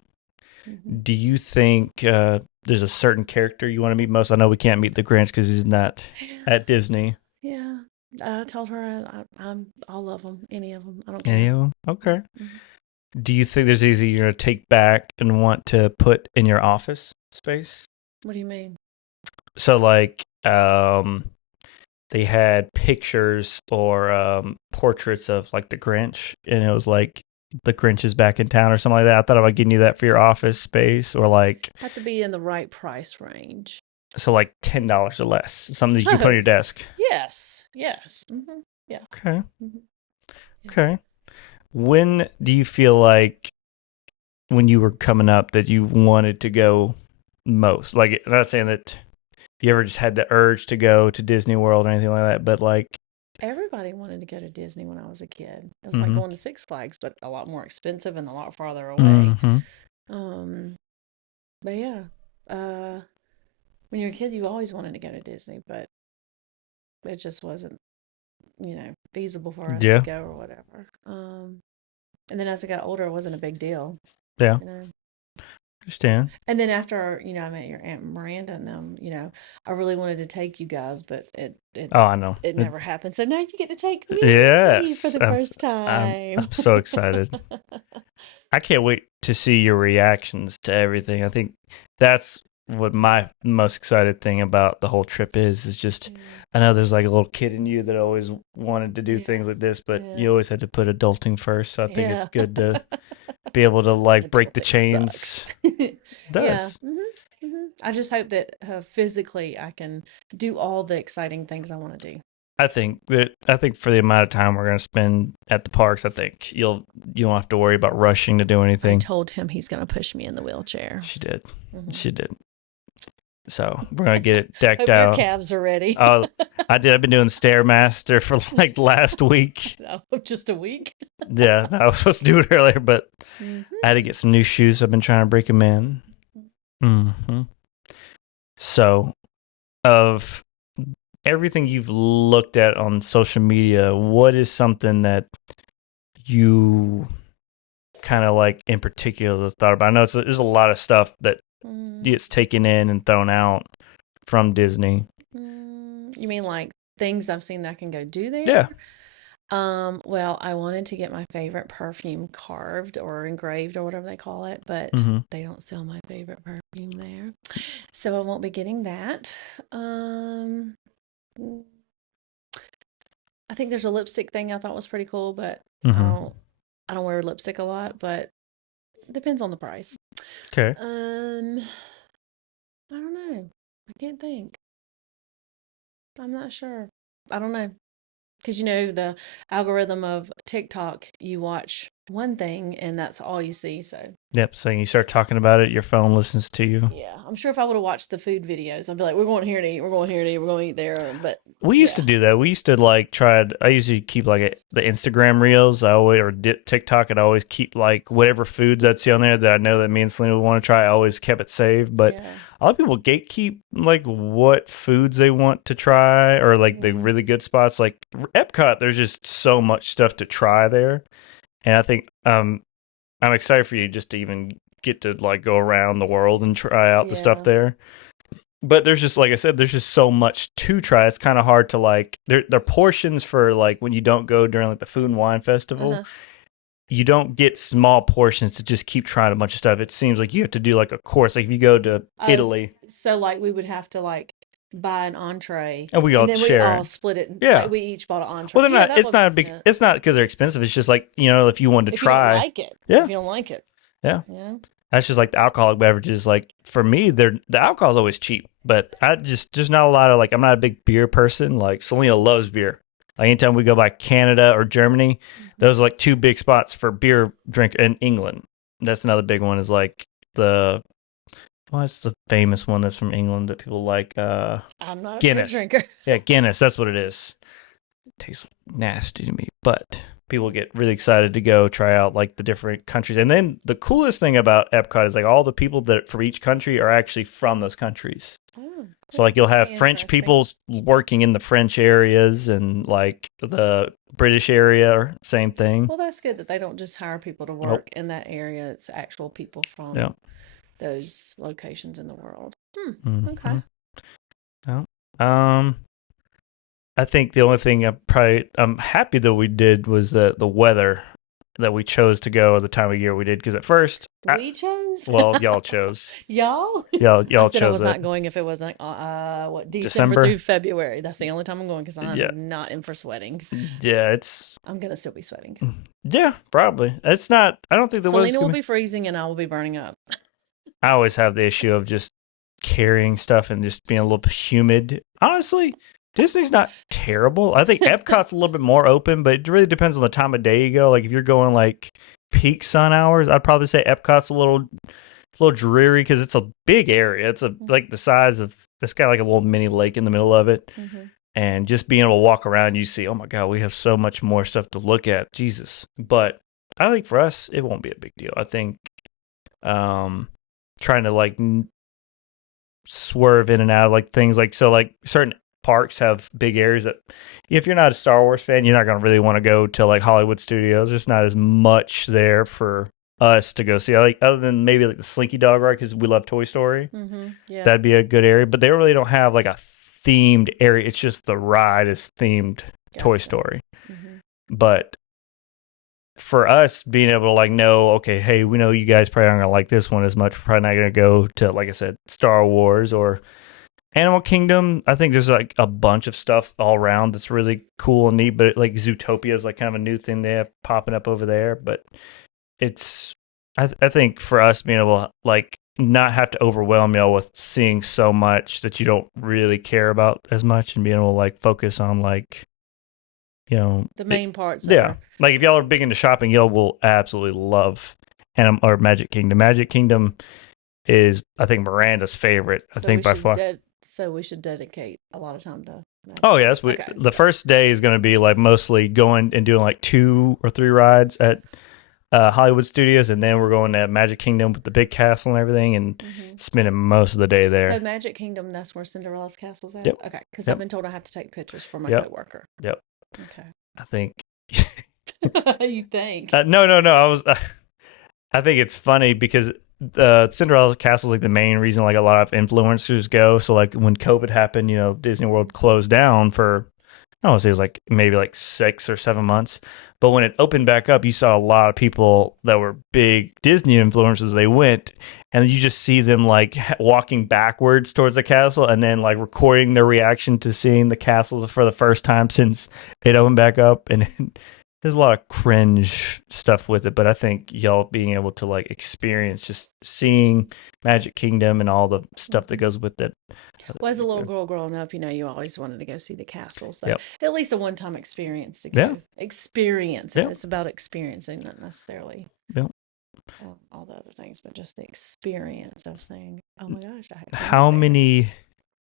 Mhm. Do you think there's a certain character you want to meet most? I know we can't meet the Grinch because he's not at Disney. Yeah, I told her I'm all of them, any of them. I don't Any care. of them? Okay. Mhm. Do you think there's anything you're going to take back and want to put in your office space? What do you mean? So, like, they had pictures or portraits of like the Grinch, and it was like the Grinch is back in town or something like that. I thought about getting you that for your office space, or like Have to be in the right price range. so like $10 or less, something that you can put on your desk. Yes. Mm-hmm. Okay. Mhm. Okay. When do you feel like when you were coming up that you wanted to go most? Like, I'm not saying that you ever just had the urge to go to Disney World or anything like that, but like, Everybody wanted to go to Disney when I was a kid. It was like Mhm. going to Six Flags, but a lot more expensive and a lot farther away. mhm. But yeah, when you're a kid, you always wanted to go to Disney, but it just wasn't, feasible for us Yeah. to go or whatever. And then as I got older, it wasn't a big deal. Yeah. You know? Understand. And then after, I met your Aunt Miranda and them, I really wanted to take you guys, but it Oh, I know. it never happened. So now you get to take me Yes, for the first time. I'm so excited. I can't wait to see your reactions to everything. I think that's what my most excited thing about the whole trip is just I know there's like a little kid in you that always wanted to do things like this, but you always had to put adulting first. So I think it's good to be able to like break the Adulting chains. sucks. It does. Yeah. I just hope that physically I can do all the exciting things I want to do. I think for the amount of time we're going to spend at the parks, I think you don't have to worry about rushing to do I anything. told him he's going to push me in the wheelchair. She did. Mhm. She did. So we're gonna get it decked Hope out. your calves are ready. Oh, I did. I've been doing Stairmaster for like last week. Oh, just a week. Yeah, I was supposed to do it earlier, but Mhm. I had to get some new shoes. I've been trying to break them in. So, of everything you've looked at on social media, what is something that you kind of like in particular thought about? I know there's a lot of stuff that gets taken in and thrown out from Disney. You mean like things I've seen that I can go do there? Yeah. Well, I wanted to get my favorite perfume carved or engraved or whatever they call it, but Mm-hmm. they don't sell my favorite perfume there. So I won't be getting that. I think there's a lipstick thing I thought was pretty cool, but Mm-hmm. I don't wear lipstick a lot, but it depends on the price. Okay. I don't know. I can't think. I'm not sure. I don't know. Because the algorithm of TikTok, you watch one thing and that's all you see. So Yep. So you start talking about it, your phone listens to you. yeah, I'm sure if I would have watched the food videos, I'd be like, we're going here to eat, we're going here to eat, we're going to eat there. But We used to do that. We used to like I usually keep like the Instagram reels. I always or TikTok. I'd always keep like whatever foods I'd see on there that I know that me and Selena would want to try. I always kept it saved. But yeah. a lot of people gatekeep like what foods they want to try or like the really good spots. Like Epcot, there's just so much stuff to try there, and I think I'm excited for you just to even get to like go around the world and try out the stuff there. But there's just like I said, there's just so much to try. It's kind of hard to like. There are portions for like when you don't go during like the food and wine festival. You don't get small portions to just keep trying a bunch of stuff. It seems like you have to do like a course. Like if you go to Italy, So like we would have to like buy an entree and we all then we share all it. split it. Yeah. Like we each bought an entree. Well, they're not. That It's would not a make big. sense. It's not because they're expensive. It's just like if you wanted to If you don't try. like it. Yeah. If you don't like it. Yeah. Yeah. That's just like the alcoholic beverages. Like for me, the alcohol is always cheap, but I just there's not a lot of like I'm not a big beer person. Like Selena loves beer. Like anytime we go by Canada or Germany, those are like two big spots for beer drink in England. That's another big one is like what's the famous one that's from England that people like? I'm not a Guinness. beer drinker. Yeah, Guinness. That's what it is. It tastes nasty to me, but people get really excited to go try out like the different countries. And then the coolest thing about Epcot is like all the people that for each country are actually from those countries. Oh, So like you'll have Very French interesting. people working in the French areas and like the British area, same thing. Well, that's good that they don't just hire people to work in that area. It's actual people from Yeah. those locations in the world. Mhm. Okay. Yeah. I think the only thing I'm happy that we did was the weather that we chose to go at the time of year we did because at first We chose. y'all chose Y'all. y'all I said I chose was it. not going if it wasn't December December? through February. That's the only time I'm going because I'm Yeah. not in for sweating. Yeah, it's I'm gonna still be sweating. yeah, probably. It's not. I don't think the weather's Selena will gonna be freezing and I will be burning up. I always have the issue of just carrying stuff and just being a little humid. Honestly, Disney's not terrible. I think Epcot's a little bit more open, but it really depends on the time of day you go. Like if you're going like peak sun hours, I'd probably say Epcot's a little dreary because it's a big area. It's like the size of it's got like a little mini lake in the middle of it. And just being able to walk around, you see, oh my God, we have so much more stuff to look at. Jesus. But I think for us, it won't be a big deal. I think trying to like swerve in and out of like things like so like certain parks have big areas that if you're not a Star Wars fan, you're not going to really want to go to like Hollywood Studios. There's not as much there for us to go see. Like other than maybe like the Slinky Dog ride because we love Toy Story. Yeah. That'd be a good area, but they really don't have like a themed area. It's just the ride is themed Toy Story. But for us being able to like know, okay, hey, we know you guys probably aren't gonna like this one as much. We're probably not gonna go to, like I said, Star Wars or Animal Kingdom. I think there's like a bunch of stuff all around that's really cool and neat. But like Zootopia is like kind of a new thing they have popping up over there. But it's, I think for us being able to like not have to overwhelm y'all with seeing so much that you don't really care about as much and being able to like focus on like, you know, the main parts. Yeah, like if y'all are big into shopping, y'all will absolutely love or Magic Kingdom. Magic Kingdom is, I think, Miranda's favorite. I think by far. So we should dedicate a lot of time to. Oh yes, the first day is going to be like mostly going and doing like 2 or 3 rides at Hollywood Studios, and then we're going to Magic Kingdom with the big castle and everything, and spending most of the day Oh, there. Magic Kingdom, that's where Cinderella's castle's at? Yep. Okay, because Yep. I've been told I have to take pictures for my Yep. coworker. Yep. Okay. I think. You think? No. I was. I think it's funny because the Cinderella Castle is like the main reason like a lot of influencers go. So like when COVID happened, Disney World closed down for I don't want to say it was like maybe like 6 or 7 months. But when it opened back up, you saw a lot of people that were big Disney influencers. They went and you just see them like walking backwards towards the castle and then like recording their reaction to seeing the castles for the first time since it opened back up. And there's a lot of cringe stuff with it. But I think y'all being able to like experience just seeing Magic Kingdom and all the stuff that goes with it. Well, as a little girl growing up, you always wanted to go see the castle. So Yep. at least a one-time experience to go. Yeah. Experience. And Yep. it's about experiencing, not necessarily Yep. all the other things, but just the experience of saying, oh my gosh, I have been How there. many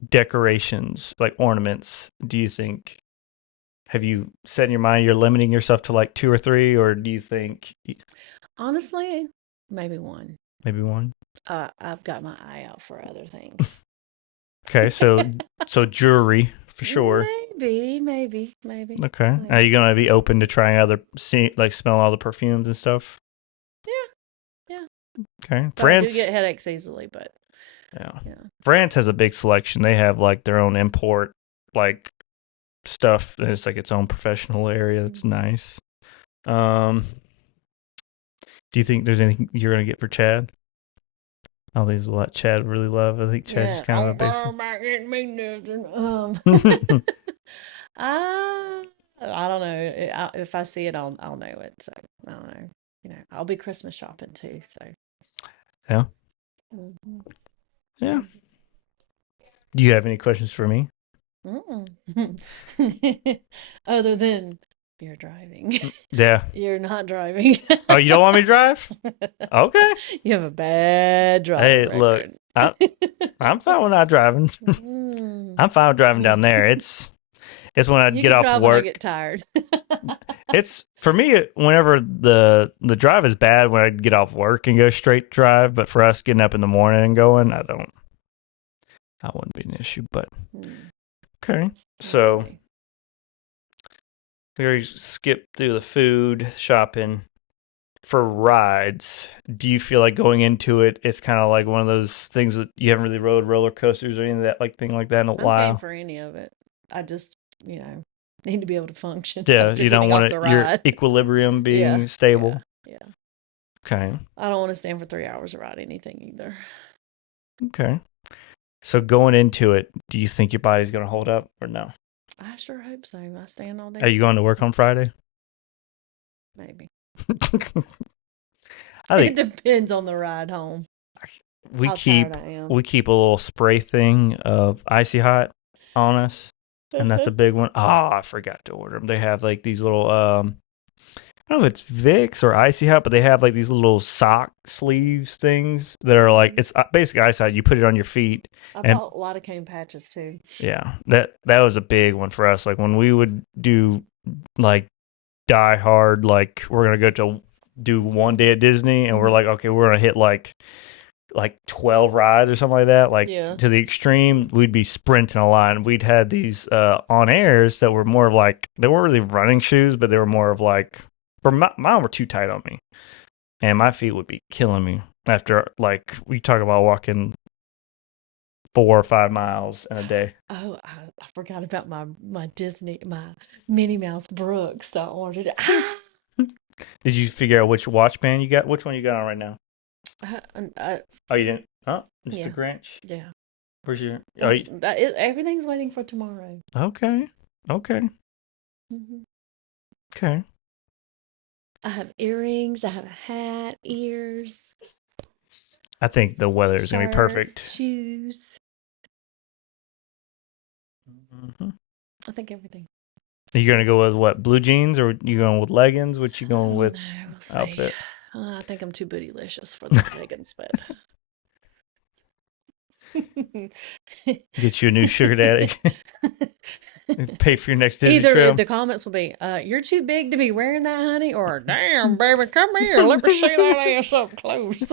decorations, like ornaments, do you think have you set in your mind you're limiting yourself to like 2 or 3, or do you think Honestly, maybe one. maybe 1? I've got my eye out for other things. Okay, so jewelry for sure. Maybe. Okay, are Maybe. you gonna be open to trying smell all the perfumes and stuff? Yeah. Okay, But I do France. get headaches easily, but Yeah, yeah. France has a big selection. They have like their own import like stuff, and it's like its own professional area. That's nice. Do you think there's anything you're gonna get for Chad? Oh, there's a lot Chad would really love. I think Chad's just kind of a basic. Back getting me nothing. I don't know. If I see it, I'll know it. So I don't know. I'll be Christmas shopping too. So Yeah. Mhm. Yeah. Do you have any questions for me? Mm-mm. Other than you're driving, Yeah. you're not driving. Oh, you don't want me to drive? Okay. You have a bad Hey, driving look, record. I'm fine with not driving. Mm. I'm fine with driving down there. It's when I You get can off drive when I work. get tired. It's for me whenever the drive is bad when I get off work and go straight drive, but for us getting up in the morning and going, I wouldn't be an issue, but Mm, okay. So okay. we already skipped through the food shopping. For rides, do you feel like going into it, it's kind of like one of those things that you haven't really rode roller coasters or any of that thing like that in a I'm paying while? for any of it. I just, need to be able to function Yeah, after you don't getting off want the your ride. equilibrium being Yeah, stable. yeah. Okay. I don't want to stand for 3 hours to ride anything either. Okay. So going into it, do you think your body's going to hold up or no? I sure hope so. I stand all day. Are you going to work on Friday? Maybe. I It think depends on the ride home. we How keep tired I am. a little spray thing of Icy Hot on us, and that's a big one. Oh, I forgot to order them. They have like these little I don't know if it's Vicks or Icy Hot, but they have like these little sock sleeves things that are like it's basically Icy Hot. You put it on your feet. I And bought a lot of cane patches too. yeah, that was a big one for us. Like when we would do like Die Hard, like we're gonna go to do one day at Disney, and we're like, okay, we're gonna hit like 12 rides or something like that. Like Yeah. to the extreme, we'd be sprinting a line. We'd had these on airs that were more of like they weren't really running shoes, but they were more of like mine were too tight on me, and my feet would be killing me after like we talk about walking 4 or 5 miles in a day. Oh, I forgot about my Minnie Mouse Brooks. I ordered it. Did you figure out which watch band you got? Which one you got on right now? Oh, you didn't? Oh, just Yeah. the Grinch. Yeah. Where's your? Everything's waiting for tomorrow. Okay. Hmm. Okay. I have earrings. I have a hat, ears, I think the weather is gonna be shirt, perfect. shoes. Mm-hmm. I think everything. Are you gonna go with what? Blue jeans, or you going with leggings? What you going with? No, we'll see. Outfit. I think I'm too bootylicious for the leggings, but Get you a new sugar daddy. Pay for your next Disney Either trip. the comments will be, "You're too big to be wearing that, honey," or "Damn, baby, come here, let me see that ass up close."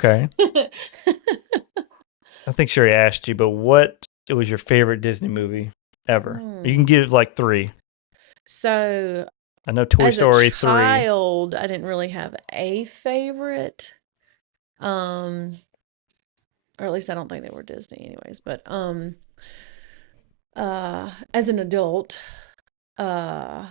Okay. I think Sherry asked you, but what was your favorite Disney movie ever? You can give like 3. So, I know Toy as a Story 3. child, I didn't really have a favorite. Or at least I don't think they were Disney anyways, but as an adult, uh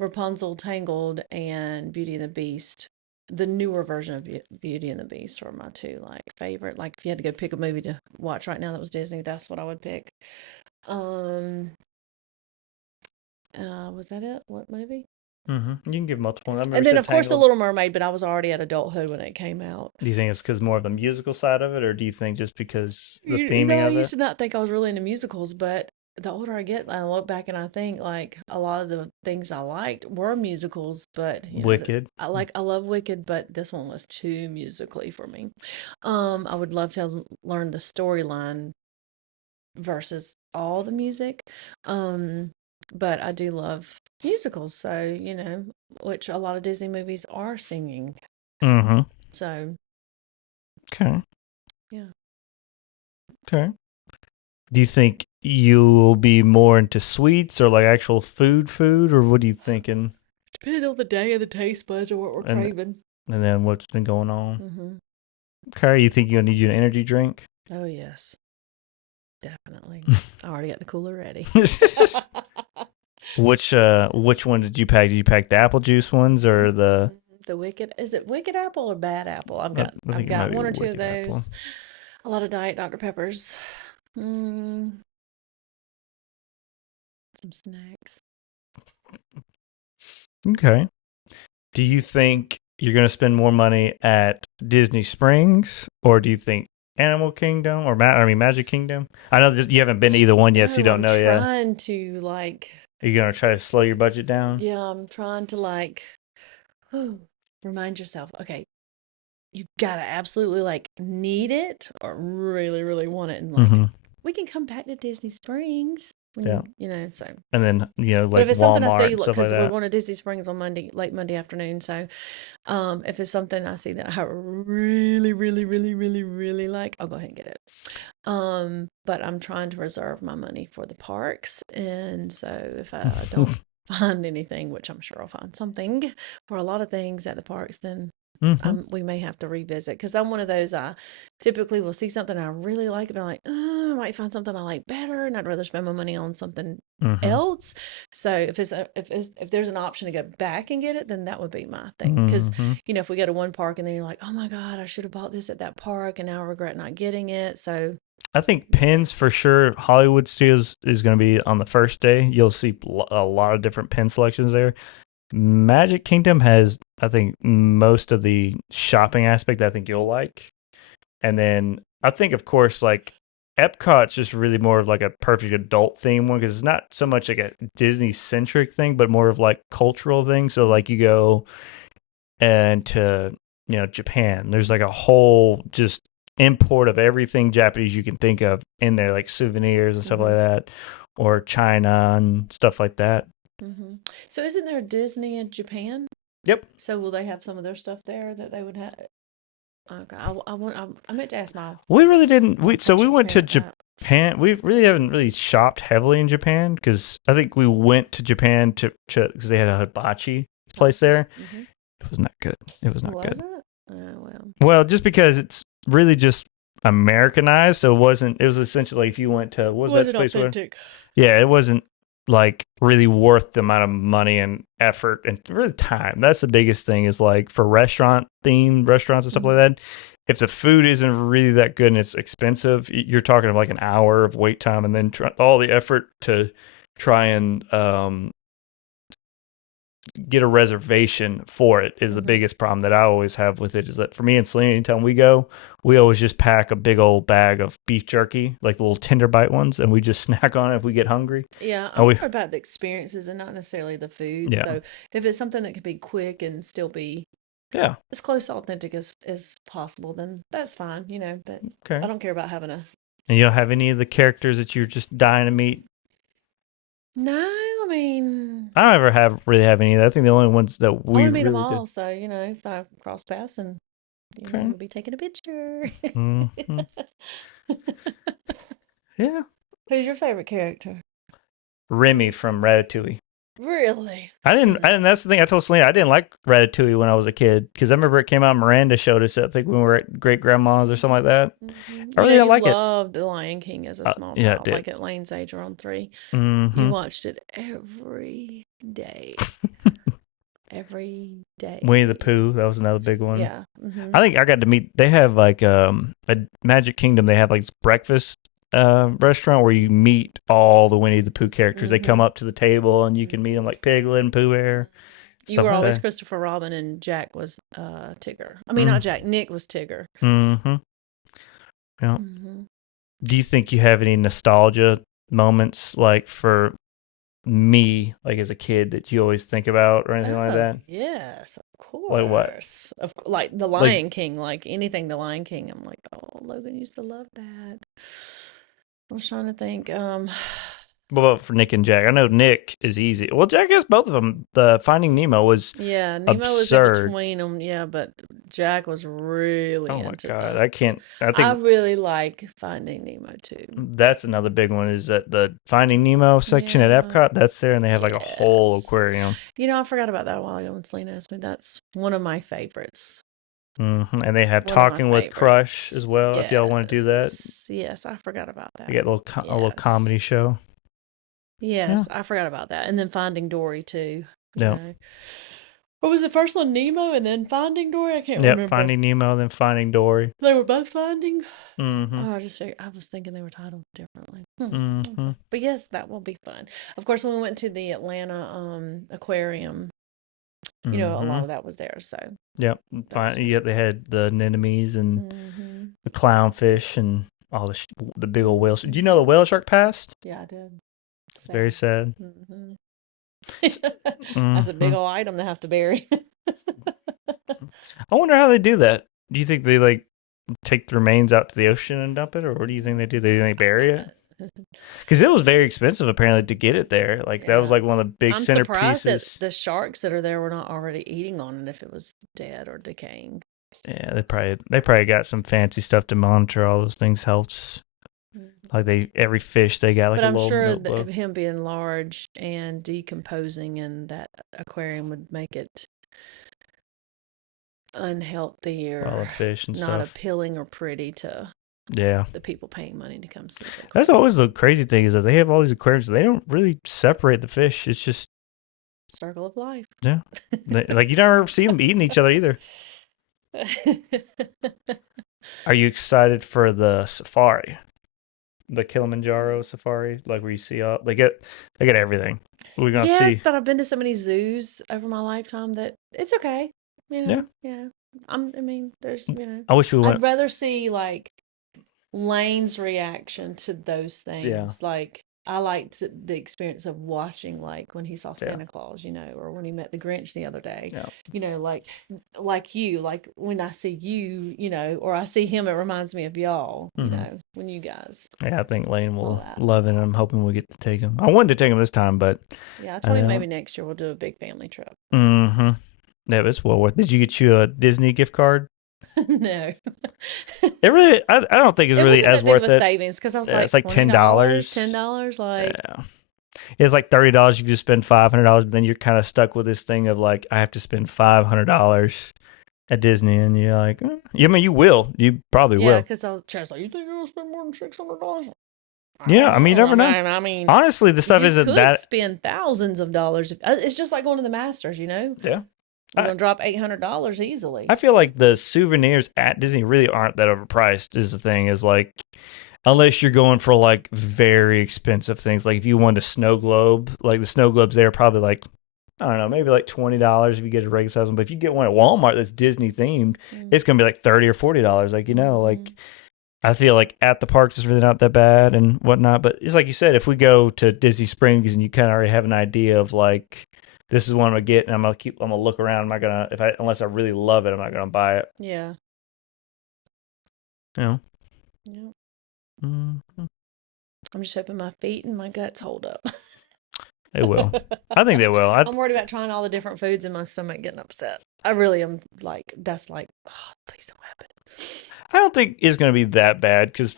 Rapunzel, Tangled, and Beauty and the Beast, the newer version of Beauty and the Beast were my 2 like favorite. Like if you had to go pick a movie to watch right now that was Disney, that's what I would pick. Um was that it? What movie? You can give multiple. I remember And you then said of course The Tangled. Little Mermaid, but I was already at adulthood when it came out. Do you think it's because more of the musical side of it, or do you think just because the You know, theming I of it? used to not think I was really into musicals, but the older I get, I look back and I think like a lot of the things I liked were musicals, but Wicked. I love Wicked, but this one was too musically for me. I would love to learn the storyline versus all the music. But I do love musicals, so which a lot of Disney movies are singing. Mm-hmm. So Okay. yeah. Okay. Do you think you'll be more into sweets or like actual food, or what are you thinking? Depends on the day and the taste buds or what we're And craving. and then what's been going on? Mm-hmm. Okay. You think you'll need you an energy drink? Oh yes, definitely. I already got the cooler ready. Which one did you pack? Did you pack the apple juice ones or the? The Wicked, is it Wicked Apple or Bad Apple? I I've think it might got be one or two of Wicked Apple. those. A lot of Diet Dr. Peppers. Some snacks. Okay. Do you think you're going to spend more money at Disney Springs, or do you think Animal Kingdom or Magic Kingdom? I know you haven't been to either one yet, so you No, don't I'm know yet. trying to Are you going to try to slow your budget down? yeah, I'm trying to remind yourself, okay, you gotta absolutely need it or really, really want it, and Mm-hmm. we can come back to Disney Springs when Yeah. so. And then But like if it's something I Walmart see, and stuff like because we're that. going to Disney Springs on late Monday afternoon, so if it's something I see that I really, really, really, really, really like, I'll go ahead and get it. But I'm trying to reserve my money for the parks, and so if I don't find anything, which I'm sure I'll find something for a lot of things at the parks, then we may have to revisit, because I'm one of those, I typically will see something I really like and be like, oh, I might find something I like better, and I'd rather spend my money on something else. So if there's an option to go back and get it, then that would be my thing. Because if we go to one park and then you're like, oh my God, I should have bought this at that park, and now I regret not getting it. So I think pins for sure. Hollywood Studios is going to be on the first day. You'll see a lot of different pin selections there. Magic Kingdom has, I think, most of the shopping aspect that I think you'll like. And then I think, of course, like Epcot's just really more of like a perfect adult theme one, because it's not so much like a Disney centric thing, but more of like cultural thing. So like you go and to Japan, there's like a whole just import of everything Japanese you can think of in there, like souvenirs and stuff like that, or China and stuff like that. So isn't there Disney in Japan? Yep. So will they have some of their stuff there that they would have? Okay, I meant to ask my. We really didn't. We went to Japan. Japan. We really haven't really shopped heavily in Japan, because I think we went to Japan to because they had a hibachi place there. It was not good. It was not good. Was it? Well. Well, just because it's really just Americanized, so it wasn't. It was essentially if you went to what was that place authentic. Yeah, it wasn't like really worth the amount of money and effort and really time. That's the biggest thing, is like for restaurant themed restaurants and stuff like that. If the food isn't really that good and it's expensive, you're talking of like an hour of wait time, and then all the effort to try and get a reservation for it is the biggest problem that I always have with it. Is that for me and Selena, anytime we go, we always just pack a big old bag of beef jerky, like the little tender bite ones, and we just snack on it if we get hungry. Yeah, I'm more about the experiences and not necessarily the food. Yeah. So if it's something that can be quick and still be as close to authentic as possible, then that's fine, but Okay. I don't care about having a And you don't have any of the characters that you're just dying to meet? No, I mean, I don't ever really have any of that. I think the only ones that I we want to meet them really did. all. So, if I cross paths and, Okay. we'll be taking a picture. hmm Yeah. Who's your favorite character? Remy from Ratatouille. Really? I didn't. That's the thing I told Selena. I didn't like Ratatouille when I was a kid because I remember it came out. Miranda showed us it. I think when we were at great grandma's or something like that. I really didn't You like it. loved The Lion King as a small Yeah, it child, did. like at Lane's age around 3. Mm-hmm. You watched it every day. Every day. Winnie the Pooh. That was another big one. Yeah. I think I got to meet. They have like a Magic Kingdom. They have like this breakfast restaurant where you meet all the Winnie the Pooh characters. They come up to the table and you can meet them like Piglet and Pooh Bear. You were like always that. Christopher Robin and Jack was Tigger. I mean, not Jack. Nick was Tigger. Mm-hmm. Yeah. Do you think you have any nostalgia moments like for me, like as a kid, that you always think about or anything like that? Yes, of course. Like what? Like The Lion King, like anything The Lion King. I'm like, oh, Logan used to love that. I was trying to think. What about for Nick and Jack? I know Nick is easy. Well, Jack has both of them. The Finding Nemo was Nemo was in absurd. between them, but Jack was really Oh my into god, that. I can't. I I think really like Finding Nemo too. that's another big one. Is that the Finding Nemo section at Epcot? That's there, and they have like a whole Yes. aquarium. I forgot about that a while ago when Selena asked me. That's one of my favorites. And they have One of my Talking with Crush favorites. as well. If y'all want to do that, Yes, I forgot about that. they get a little comedy show. Yes, I forgot about that. And then Finding Dory too. Yeah. What was the first one? Nemo and then Finding Dory? I can't remember. Finding Nemo, then Finding Dory. They were both Finding? Mm-hmm. Oh, I was thinking they were titled differently. Mm-hmm. Okay. But yes, that will be fun. Of course, when we went to the Atlanta aquarium, a lot of that was there. So yep, fine. They had the anemones and the clownfish and all the big old whales. Do you know the whale shark passed? Yeah, I did. It's very sad. That's a big old item to have to bury. I wonder how they do that. Do you think they like take the remains out to the ocean and dump it, or what do you think they do? They bury it? Because it was very expensive apparently to get it there. Like that was like one of the big centerpieces. I'm surprised that the sharks that are there were not already eating on it if it was dead or decaying. Yeah, they probably got some fancy stuff to monitor all those things' healths. Like every fish they got like but a I'm little sure notebook. that him being large and decomposing in that aquarium would make it unhealthy or the fish and not stuff. appealing or pretty to the people paying money to come see it. That's always the crazy thing is that they have all these aquariums. They don't really separate the fish. It's just circle of life. Yeah, like you never see them eating each other either. Are you excited for the safari? The Kilimanjaro safari, like where you see all they get everything. We're gonna see. Yes, but I've been to so many zoos over my lifetime that it's okay. Yeah. There's I wish we went. I'd rather see like Lane's reaction to those things. Yeah. Like I liked the experience of watching, like when he saw Santa Claus, or when he met the Grinch the other day. Yeah. Like you, like when I see you, or I see him, it reminds me of y'all. When you guys. Yeah, I think Lane will love it. And I'm hoping we get to take him. I wanted to take him this time, but I told him maybe next year we'll do a big family trip. Mm-hmm. Yeah, it's well worth. Did you get you a Disney gift card? No. It really, I don't think it's really as worth it. Savings because I was it's like $10. $10, like it's like $30 if you spend $500, but then you're kind of stuck with this thing of like I have to spend $500 at Disney, and you're like, you will, you probably will. Yeah, because I was like, you think you're gonna spend more than $600? Yeah, I mean, you never know. I mean, honestly, the stuff isn't that. You could spend thousands of dollars. It's just like going to the Masters, Yeah. You're going to drop $800 easily. I feel like the souvenirs at Disney really aren't that overpriced is the thing is like, unless you're going for like very expensive things. Like if you want a snow globe, like the snow globes there are probably like, I don't know, maybe like $20 if you get a regular size one. But if you get one at Walmart that's Disney themed, it's going to be like $30 or $40. Like, like I feel like at the parks it's really not that bad and whatnot. But it's like you said, if we go to Disney Springs and you kind of already have an idea of like, this is what I'm gonna get, and I'm gonna look around. I'm not gonna unless I really love it, I'm not gonna buy it. Yeah. Yeah. Mhm. I'm just hoping my feet and my guts hold up. They will. I think they will. I'm worried about trying all the different foods and my stomach getting upset. I really am that's oh, please don't happen. I don't think it's going to be that bad because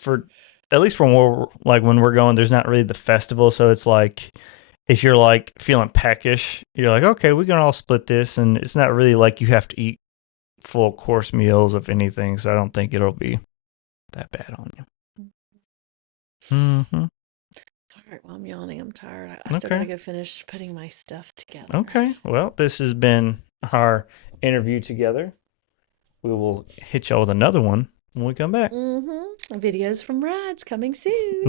at least from where like when we're going, there's not really the festival, so it's like if you're like feeling peckish, you're like, okay, we can all split this, and it's not really like you have to eat full course meals of anything, so I don't think it'll be that bad on you. Mm-hmm. All right, well, I'm yawning. I'm tired. I still Okay. gotta go finish putting my stuff together. Okay. Well, this has been our interview together. We will hit y'all with another one when we come back. Videos from rides coming soon.